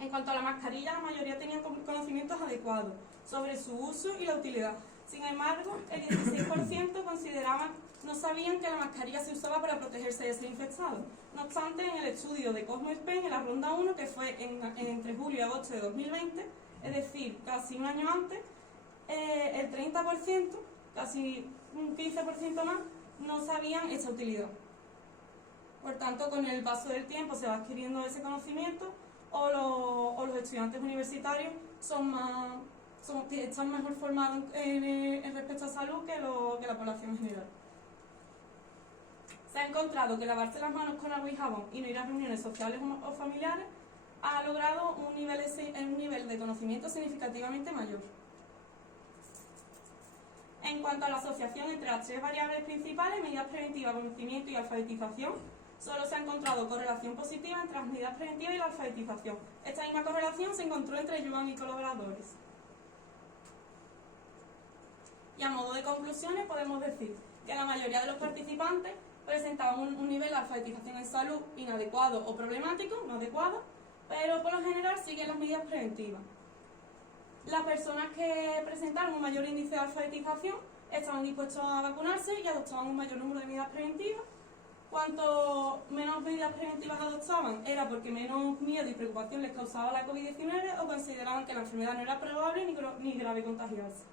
En cuanto a la mascarilla, la mayoría tenían conocimientos adecuados sobre su uso y la utilidad. Sin embargo, el 16% no sabían que la mascarilla se usaba para protegerse de ser infectado. No obstante, en el estudio de Cosmo Spain, en la ronda 1, que fue entre julio y agosto de 2020, es decir, casi un año antes, el 30%, casi un 15% más, no sabían esa utilidad. Por tanto, con el paso del tiempo se va adquiriendo ese conocimiento, o los estudiantes universitarios están mejor formados en respecto a salud que la población en general. Se ha encontrado que lavarse las manos con agua y jabón y no ir a reuniones sociales o familiares ha logrado un nivel de conocimiento significativamente mayor. En cuanto a la asociación entre las tres variables principales, medidas preventivas, conocimiento y alfabetización, solo se ha encontrado correlación positiva entre las medidas preventivas y la alfabetización. Esta misma correlación se encontró entre Joan y colaboradores. Y a modo de conclusiones podemos decir que la mayoría de los participantes presentaban un nivel de alfabetización en salud inadecuado o problemático, no adecuado, pero por lo general siguen las medidas preventivas. Las personas que presentaron un mayor índice de alfabetización estaban dispuestos a vacunarse y adoptaban un mayor número de medidas preventivas. Cuanto menos medidas preventivas adoptaban era porque menos miedo y preocupación les causaba la COVID-19 o consideraban que la enfermedad no era probable ni grave contagiarse.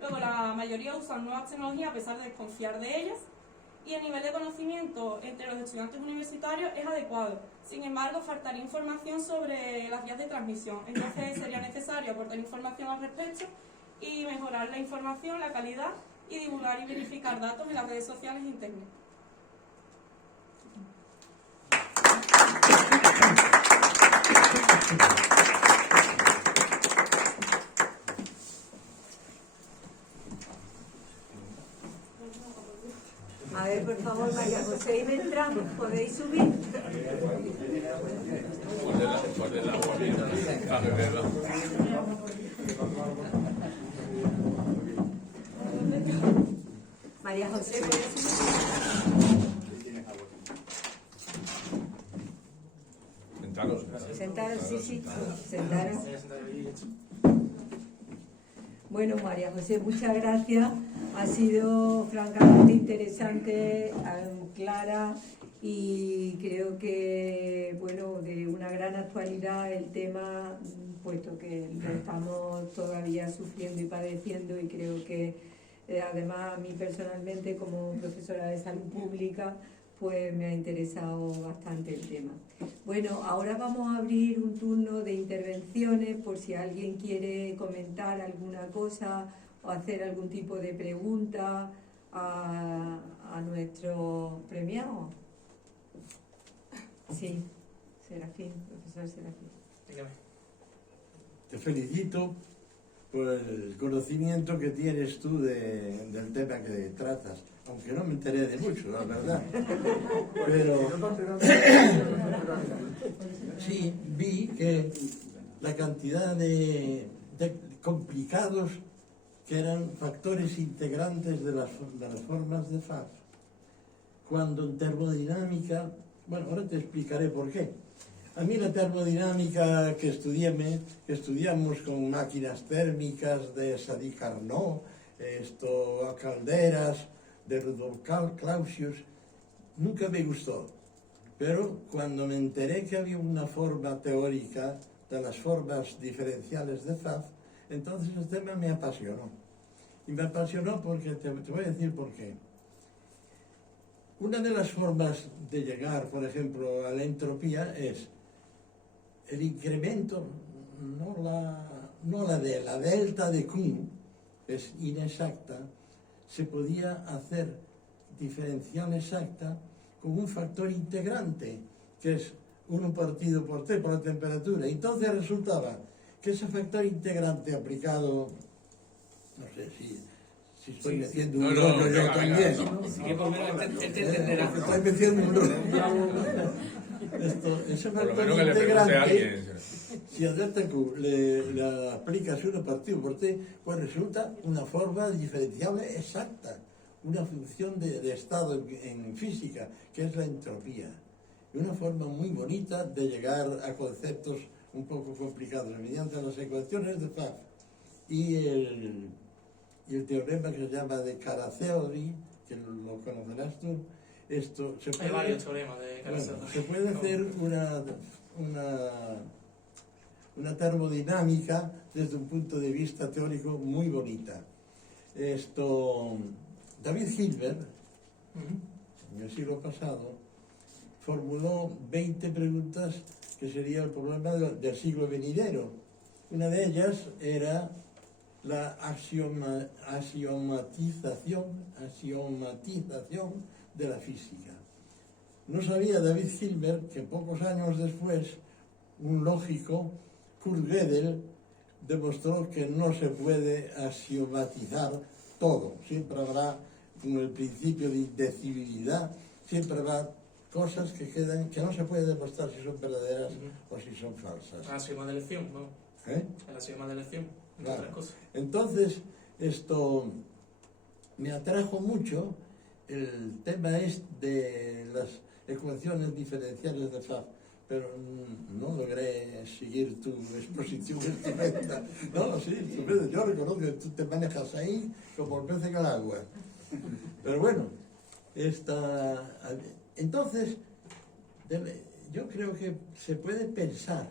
Luego, la mayoría usan nuevas tecnologías a pesar de desconfiar de ellas, y el nivel de conocimiento entre los estudiantes universitarios es adecuado. Sin embargo, faltaría información sobre las vías de transmisión. Entonces, sería necesario aportar información al respecto y mejorar la información, la calidad, y divulgar y verificar datos en las redes sociales e internet. A ver, por favor, María José y Beltrán, ¿podéis subir? Ponle la bolita para beberla. María José, ¿puedes subir? Sentaros. Sentaros, sí, sentaros. Bueno, María José, muchas gracias. Ha sido francamente interesante, clara, y creo que, bueno, de una gran actualidad el tema, puesto que lo estamos todavía sufriendo y padeciendo, y creo que además a mí personalmente como profesora de salud pública pues me ha interesado bastante el tema. Bueno, ahora vamos a abrir un turno de intervenciones por si alguien quiere comentar alguna cosa o hacer algún tipo de pregunta a nuestro premiado. Sí, Serafín, profesor Serafín. Dígame. Te felicito por el conocimiento que tienes tú del tema que tratas, aunque no me enteré de mucho, la verdad. Pero sí vi que la cantidad de complicados que eran factores integrantes de las formas de FAF. Cuando en termodinámica, bueno, ahora te explicaré por qué. A mí la termodinámica que estudiamos con máquinas térmicas de Sadi Carnot, calderas de Rudolf Clausius, nunca me gustó. Pero cuando me enteré que había una forma teórica de las formas diferenciales de Pfaff, entonces el tema me apasionó. Y me apasionó porque, te voy a decir por qué. Una de las formas de llegar, por ejemplo, a la entropía es el incremento, no la de la delta de Q, es inexacta, se podía hacer diferencial exacta con un factor integrante, que es 1 partido por T por la temperatura. Entonces resultaba que ese factor integrante aplicado, no sé si estoy metiendo un rollo yo también. Estoy metiendo un rollo. Ese factor integrante, si a delta Q le aplicas 1 partido por T, pues resulta una forma diferenciable exacta, una función de estado en física, que es la entropía. Y una forma muy bonita de llegar a conceptos un poco complicados mediante las ecuaciones de Pfaff y el teorema que se llama de Kara-Theory, que lo conocerás tú. Esto se puede, hay varios teoremas de Kara-Theory. Bueno, se puede hacer una termodinámica desde un punto de vista teórico muy bonita. David Hilbert, en el siglo pasado, formuló 20 preguntas que sería el problema del siglo venidero. Una de ellas era la axiomatización de la física. No sabía David Hilbert que pocos años después un lógico, Kurt Gödel, demostró que no se puede axiomatizar todo. Siempre habrá, con el principio de indecibilidad, siempre habrá cosas que no se puede demostrar si son verdaderas o si son falsas. El axioma de elección, ¿no? El axioma de elección, entre otras cosas. Entonces, esto me atrajo mucho el tema de las ecuaciones diferenciales de Pfaff, pero no logré seguir tu exposición estupenda. No, sí, estupendo. Yo reconozco que tú te manejas ahí como el pez en el agua. Pero bueno, entonces, yo creo que se puede pensar,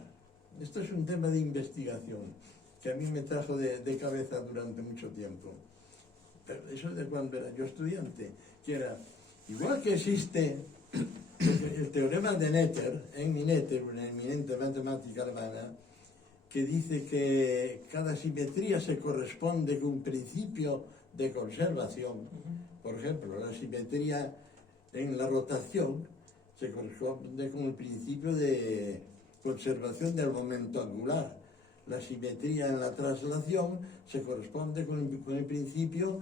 esto es un tema de investigación que a mí me trajo de cabeza durante mucho tiempo, pero eso es de cuando era yo estudiante, que era, igual que existe el teorema de Noether, una eminente matemática alemana, que dice que cada simetría se corresponde con un principio de conservación. Por ejemplo, la simetría en la rotación se corresponde con el principio de conservación del momento angular. La simetría en la traslación se corresponde con el principio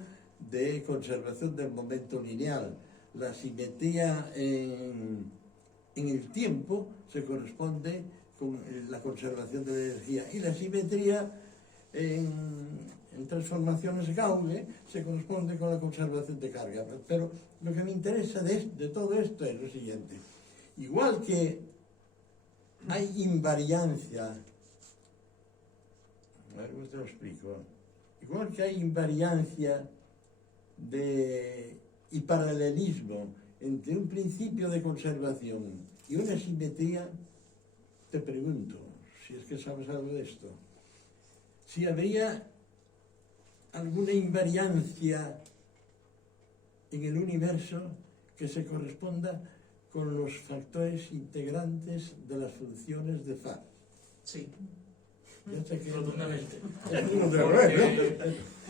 de conservación del momento lineal. La simetría en el tiempo se corresponde con la conservación de la energía. Y la simetría en transformaciones Gauge se corresponde con la conservación de carga. Pero lo que me interesa de todo esto es lo siguiente. Igual que hay invariancia, a ver cómo te lo explico, igual que hay invariancia y paralelismo entre un principio de conservación y una simetría, te pregunto, si es que sabes algo de esto, si habría alguna invariancia en el universo que se corresponda con los factores integrantes de las funciones de Pfaff. Sí, Que rotundamente.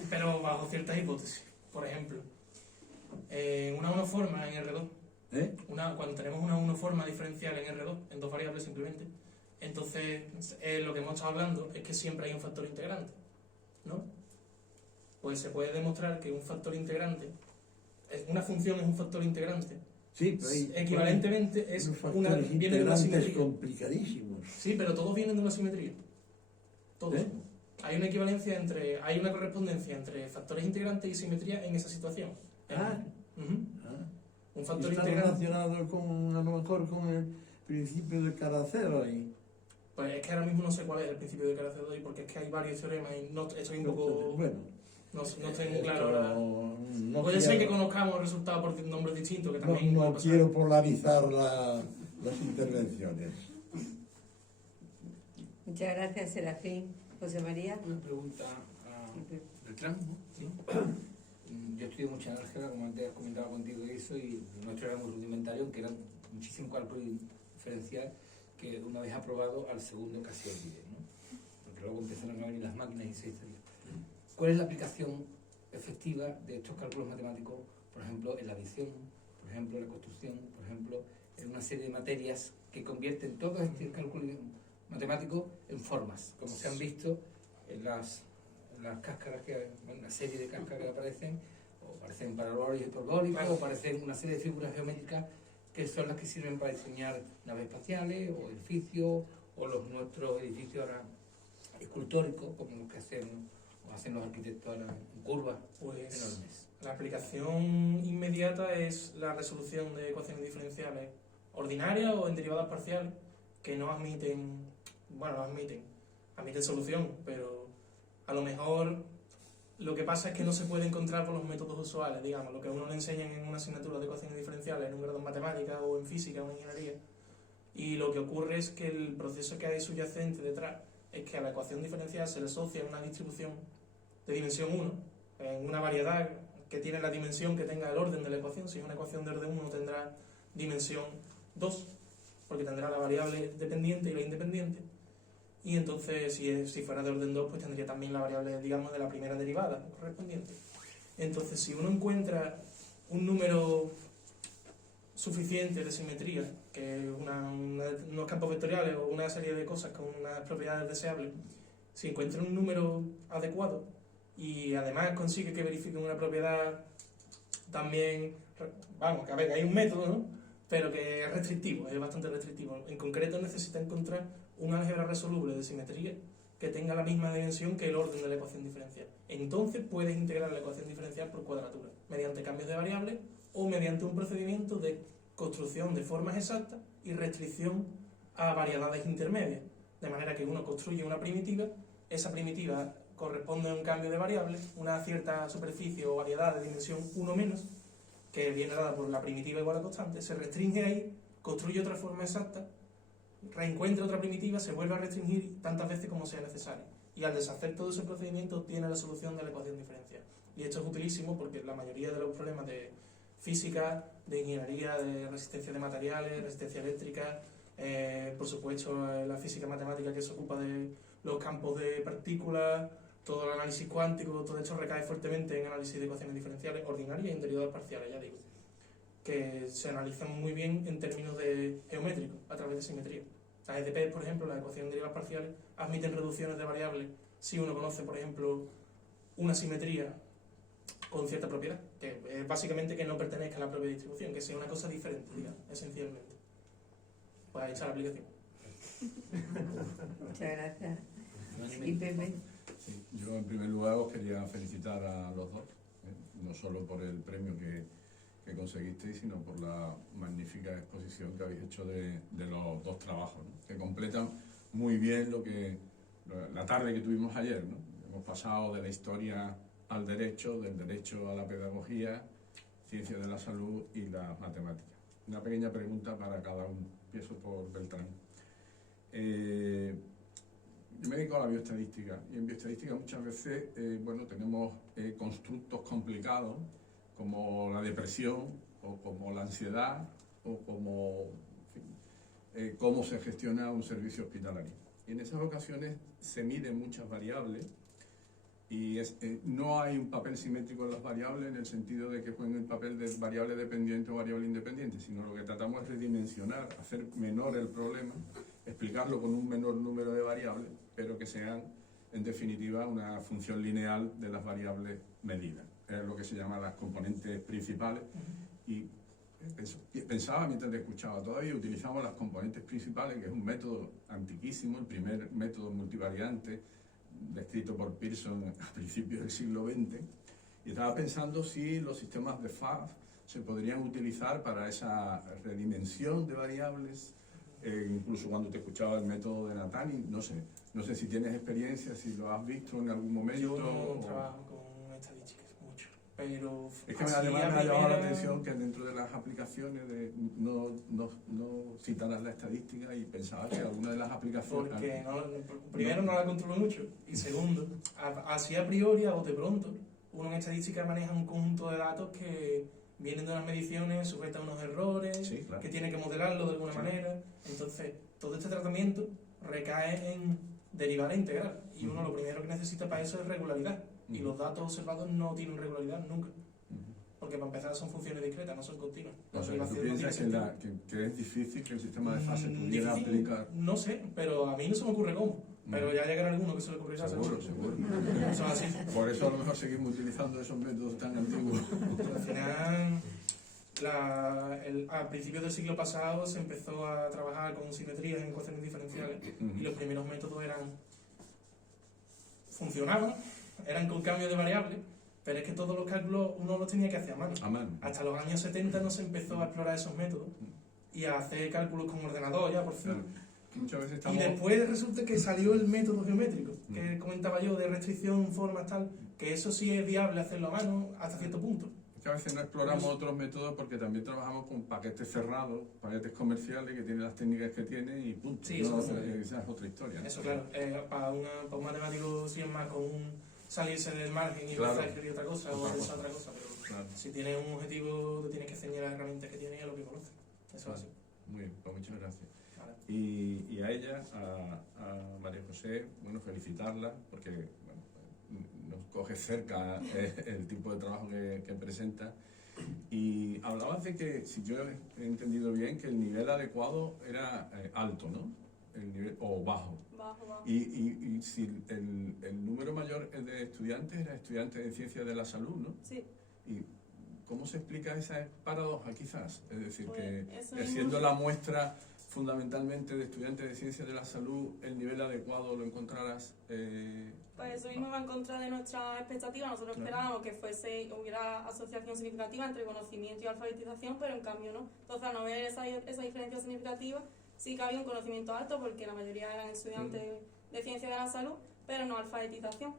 Pero bajo ciertas hipótesis. Por ejemplo, una unoforma en R2, cuando tenemos una unoforma diferencial en R2, en dos variables simplemente, entonces lo que hemos estado hablando es que siempre hay un factor integrante, ¿no? Pues se puede demostrar que un factor integrante, una función es un factor integrante, sí, pero equivalentemente viene de una simetría. Complicadísimos. Sí, pero todos vienen de una simetría. Todos. Hay una equivalencia hay una correspondencia entre factores integrantes y simetría en esa situación. Un factor está integrante. relacionado a lo mejor con el principio de Kara-Theory. Pues es que ahora mismo no sé cuál es el principio de Kara-Theory porque es que hay varios teoremas y no estoy un poco. Bueno. No estoy muy claro. Puede ser que conozcamos resultados por nombres distintos, que también. No quiero polarizar las intervenciones. Muchas gracias, Serafín. José María. Una pregunta a Beltrán, ¿no? ¿Sí? Yo estudié mucha álgebra, como antes comentaba contigo eso, y nuestro era muy rudimentario, aunque era muchísimo cálculo diferencial, que una vez aprobado al segundo casi olvidé, ¿no? Porque luego empezaron a venir las máquinas y se historia. ¿Cuál es la aplicación efectiva de estos cálculos matemáticos, por ejemplo, en la visión, por ejemplo, en la construcción, por ejemplo, en una serie de materias que convierten todo este cálculo matemático en formas, como se han visto en las cáscaras, una serie de cáscaras que aparecen, o aparecen parabólicas y hiperbólicas, o aparecen una serie de figuras geométricas que son las que sirven para diseñar naves espaciales, o edificios, o nuestros edificios ahora escultóricos, como los que hacen los arquitectos ahora en curvas enormes. La aplicación inmediata es la resolución de ecuaciones diferenciales ordinarias o en derivadas parciales que no admiten, admiten solución, pero a lo mejor lo que pasa es que no se puede encontrar por los métodos usuales, digamos, lo que a uno le enseñan en una asignatura de ecuaciones diferenciales, en un grado en matemáticas o en física o en ingeniería, y lo que ocurre es que el proceso que hay subyacente detrás es que a la ecuación diferencial se le asocia una distribución de dimensión 1, en una variedad que tiene la dimensión que tenga el orden de la ecuación. Si es una ecuación de orden 1 tendrá dimensión 2, porque tendrá la variable dependiente y la independiente, y entonces si fuera de orden 2 pues tendría también la variable, digamos, de la primera derivada correspondiente. Entonces, si uno encuentra un número suficiente de simetría, que es unos campos vectoriales o una serie de cosas con unas propiedades deseables, si encuentra un número adecuado y además consigue que verifique una propiedad también, vamos, que a ver, hay un método, ¿no? Pero que es restrictivo, es bastante restrictivo. En concreto necesita encontrar un álgebra resoluble de simetría que tenga la misma dimensión que el orden de la ecuación diferencial. Entonces puedes integrar la ecuación diferencial por cuadratura, mediante cambios de variables o mediante un procedimiento de construcción de formas exactas y restricción a variedades intermedias. De manera que uno construye una primitiva, esa primitiva corresponde a un cambio de variables, una cierta superficie o variedad de dimensión 1 menos, que viene dada por la primitiva igual a constante, se restringe ahí, construye otra forma exacta, reencuentra otra primitiva, se vuelve a restringir tantas veces como sea necesario. Y al deshacer todo ese procedimiento obtiene la solución de la ecuación diferencial. Y esto es utilísimo porque la mayoría de los problemas de física, de ingeniería, de resistencia de materiales, resistencia eléctrica, por supuesto la física matemática que se ocupa de los campos de partículas, todo el análisis cuántico, todo esto recae fuertemente en análisis de ecuaciones diferenciales ordinarias y en derivadas parciales, ya digo, que se analizan muy bien en términos de geométricos, a través de simetría. Las EDP, por ejemplo, las ecuaciones de derivadas parciales, admiten reducciones de variables si uno conoce, por ejemplo, una simetría con cierta propiedad, que es básicamente que no pertenezca a la propia distribución, que sea una cosa diferente, digamos, esencialmente. Pues ahí está la aplicación. Muchas gracias. ¿Y Pepe? Sí, yo en primer lugar os quería felicitar a los dos, no solo por el premio que conseguisteis, sino por la magnífica exposición que habéis hecho de los dos trabajos, ¿no? Que completan muy bien la tarde que tuvimos ayer, ¿no? Hemos pasado de la historia al derecho, del derecho a la pedagogía, ciencias de la salud y las matemáticas. Una pequeña pregunta para cada uno. Empiezo por Beltrán. Yo me dedico a la bioestadística y en bioestadística muchas veces tenemos constructos complicados como la depresión o como la ansiedad o como cómo se gestiona un servicio hospitalario. Y en esas ocasiones se miden muchas variables y no hay un papel simétrico en las variables en el sentido de que jueguen el papel de variable dependiente o variable independiente, sino lo que tratamos es redimensionar, hacer menor el problema, explicarlo con un menor número de variables, pero que sean, en definitiva, una función lineal de las variables medidas. Es lo que se llama las componentes principales. Y pensaba mientras te escuchaba, todavía utilizamos las componentes principales, que es un método antiquísimo, el primer método multivariante, descrito por Pearson a principios del siglo XX, y estaba pensando si los sistemas de FAF se podrían utilizar para esa redimensión de variables, incluso cuando te escuchaba el método de Natani, no sé si tienes experiencia, si lo has visto en algún momento. Yo no trabajo con estadísticas mucho. pero Es que así además a me ha llamado la primera- atención que dentro de las aplicaciones no citaran la estadística y pensaba que alguna de las aplicaciones... Porque primero no la controlo mucho y segundo, así a priori, a bote pronto, uno en estadística maneja un conjunto de datos que vienen de unas mediciones sujetas a unos errores, Sí, claro. que tiene que modelarlo de alguna Sí. manera. Entonces, todo este tratamiento recae en derivar e integrar. Y uno lo primero que necesita para eso es regularidad. Y Ujú. los datos observados no tienen regularidad nunca. Ujú. Porque para empezar son funciones discretas, no son continuas. La O sea, que tú observación no piensas tiene que, sentido. que es difícil que el sistema de fase pudiera Difícil, aplicar... no sé, pero a mí no se me ocurre cómo. Pero ya llegará alguno que se le ocurrirá. Seguro, seguro. Eso es así. Por eso a lo mejor seguimos utilizando esos métodos tan antiguos. Al final, a principios del siglo pasado se empezó a trabajar con simetrías en ecuaciones diferenciales y los primeros métodos funcionaban, eran con cambio de variables, pero es que todos los cálculos uno los tenía que hacer a mano. A mano. Hasta los años 70 no se empezó a explorar esos métodos y a hacer cálculos con ordenador ya por fin. Claro. Muchas veces Y estamos... después resulta que salió el método geométrico, que comentaba yo, de restricción, formas, tal, que eso sí es viable hacerlo a mano hasta cierto punto. Es que a veces no exploramos otros métodos porque también trabajamos con paquetes cerrados, paquetes comerciales que tienen las técnicas que tienen y punto. Sí, No, eso esa es otra historia, ¿no? Eso, claro, para un matemático sí es más con salirse del margen y Claro. empezar a escribir otra cosa o Otra pensar cosa. otra cosa, pero Claro. si tienes un objetivo, te tienes que ceñir a las herramientas que tienes y a lo que conoces. Eso es así. Muy bien, pues muchas gracias. Vale. Y a ella, a María José, bueno, felicitarla porque bueno, nos coge cerca el tipo de trabajo que presenta. Y hablabas de que, si yo he entendido bien, que el nivel adecuado era alto, ¿no? El nivel, o bajo. Bajo. Y si el número mayor de estudiantes era estudiantes de ciencias de la salud, ¿no? Sí. ¿Y cómo se explica esa paradoja, quizás? Es decir, Pues, que eso siendo mismo. la muestra fundamentalmente de estudiantes de ciencias de la salud, el nivel adecuado lo encontrarás... Pues eso mismo va en contra de nuestras expectativas. Nosotros Claro. esperábamos que hubiera asociación significativa entre conocimiento y alfabetización, pero en cambio no. Entonces, al no ver esa diferencia significativa, sí que había un conocimiento alto, porque la mayoría eran estudiantes de ciencia de la salud, pero no alfabetización.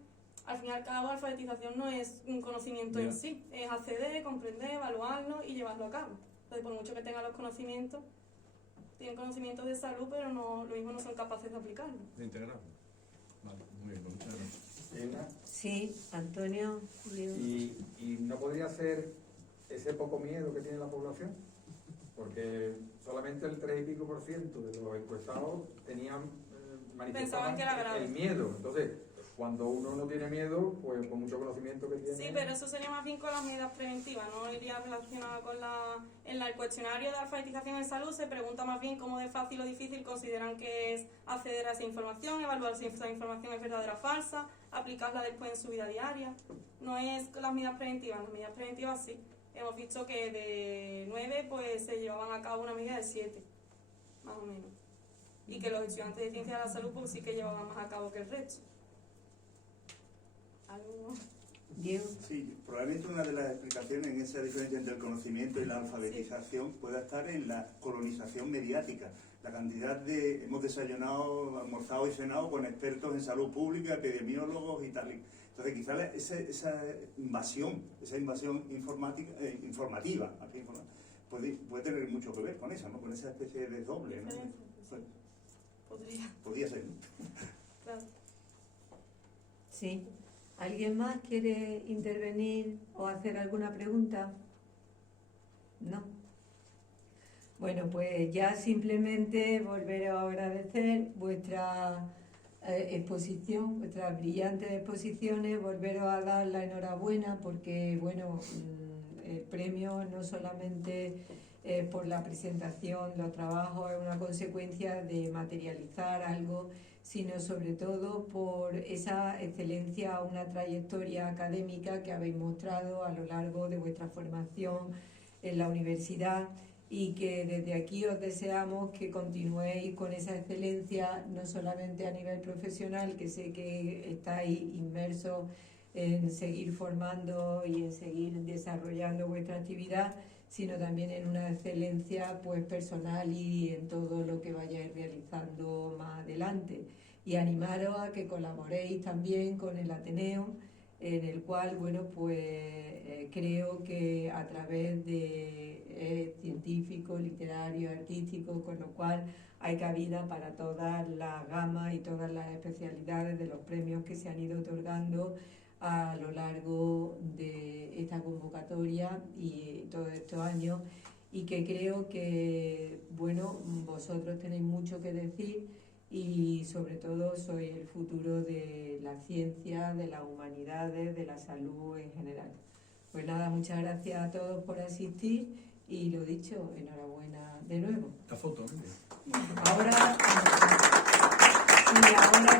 Al fin y al cabo, alfabetización no es un conocimiento en sí, es acceder, comprender, evaluarlo y llevarlo a cabo. Entonces, por mucho que tengan los conocimientos, tienen conocimientos de salud, pero no, lo mismo no son capaces de aplicarlo. de integrarlo. Vale, muy bien, pues muchas gracias. Sí, Antonio. ¿Y no podría ser ese poco miedo que tiene la población? Porque solamente el 3 y pico % de los encuestados tenían Pensaban que era grave. el miedo. Entonces, cuando uno no tiene miedo, pues con mucho conocimiento que tiene... Sí, pero eso sería más bien con las medidas preventivas, no iría relacionado con el cuestionario de alfabetización en salud se pregunta más bien cómo de fácil o difícil consideran que es acceder a esa información, evaluar si esa información es verdadera o falsa, aplicarla después en su vida diaria. No es con las medidas preventivas sí. Hemos visto que de 9 pues se llevaban a cabo una medida de 7, más o menos. Y que los estudiantes de ciencia de la salud pues sí que llevaban más a cabo que el resto. ¿Algo? Diego. Sí, probablemente una de las explicaciones en esa diferencia entre el conocimiento y la alfabetización pueda estar en la colonización mediática. La cantidad de... Hemos desayunado, almorzado y cenado con expertos en salud pública, epidemiólogos y tal. Entonces quizás esa invasión informativa, puede tener mucho que ver con eso, ¿no? Con esa especie de doble, ¿no? Podría ser, ¿no? Claro. Sí. ¿Alguien más quiere intervenir o hacer alguna pregunta? No. Bueno, pues ya simplemente volver a agradecer vuestra exposición, vuestras brillantes exposiciones, volveros a dar la enhorabuena porque, bueno, el premio no solamente por la presentación, los trabajos, es una consecuencia de materializar algo, sino sobre todo por esa excelencia, una trayectoria académica que habéis mostrado a lo largo de vuestra formación en la universidad y que desde aquí os deseamos que continuéis con esa excelencia, no solamente a nivel profesional, que sé que estáis inmersos en seguir formando y en seguir desarrollando vuestra actividad, sino también en una excelencia pues personal y en todo lo que vayáis realizando más adelante. Y animaros a que colaboréis también con el Ateneo en el cual, bueno, pues creo que a través de científicos, literarios, artísticos, con lo cual hay cabida para todas las gamas y todas las especialidades de los premios que se han ido otorgando a lo largo de esta convocatoria y todos estos años, y que creo que, bueno, vosotros tenéis mucho que decir y sobre todo sois el futuro de la ciencia, de las humanidades, de la salud en general. Pues nada, muchas gracias a todos por asistir y lo dicho, enhorabuena de nuevo. La foto. Ahora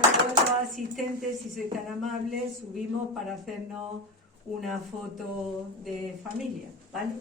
todos los asistentes, si sois tan amables, subimos para hacernos una foto de familia, ¿vale?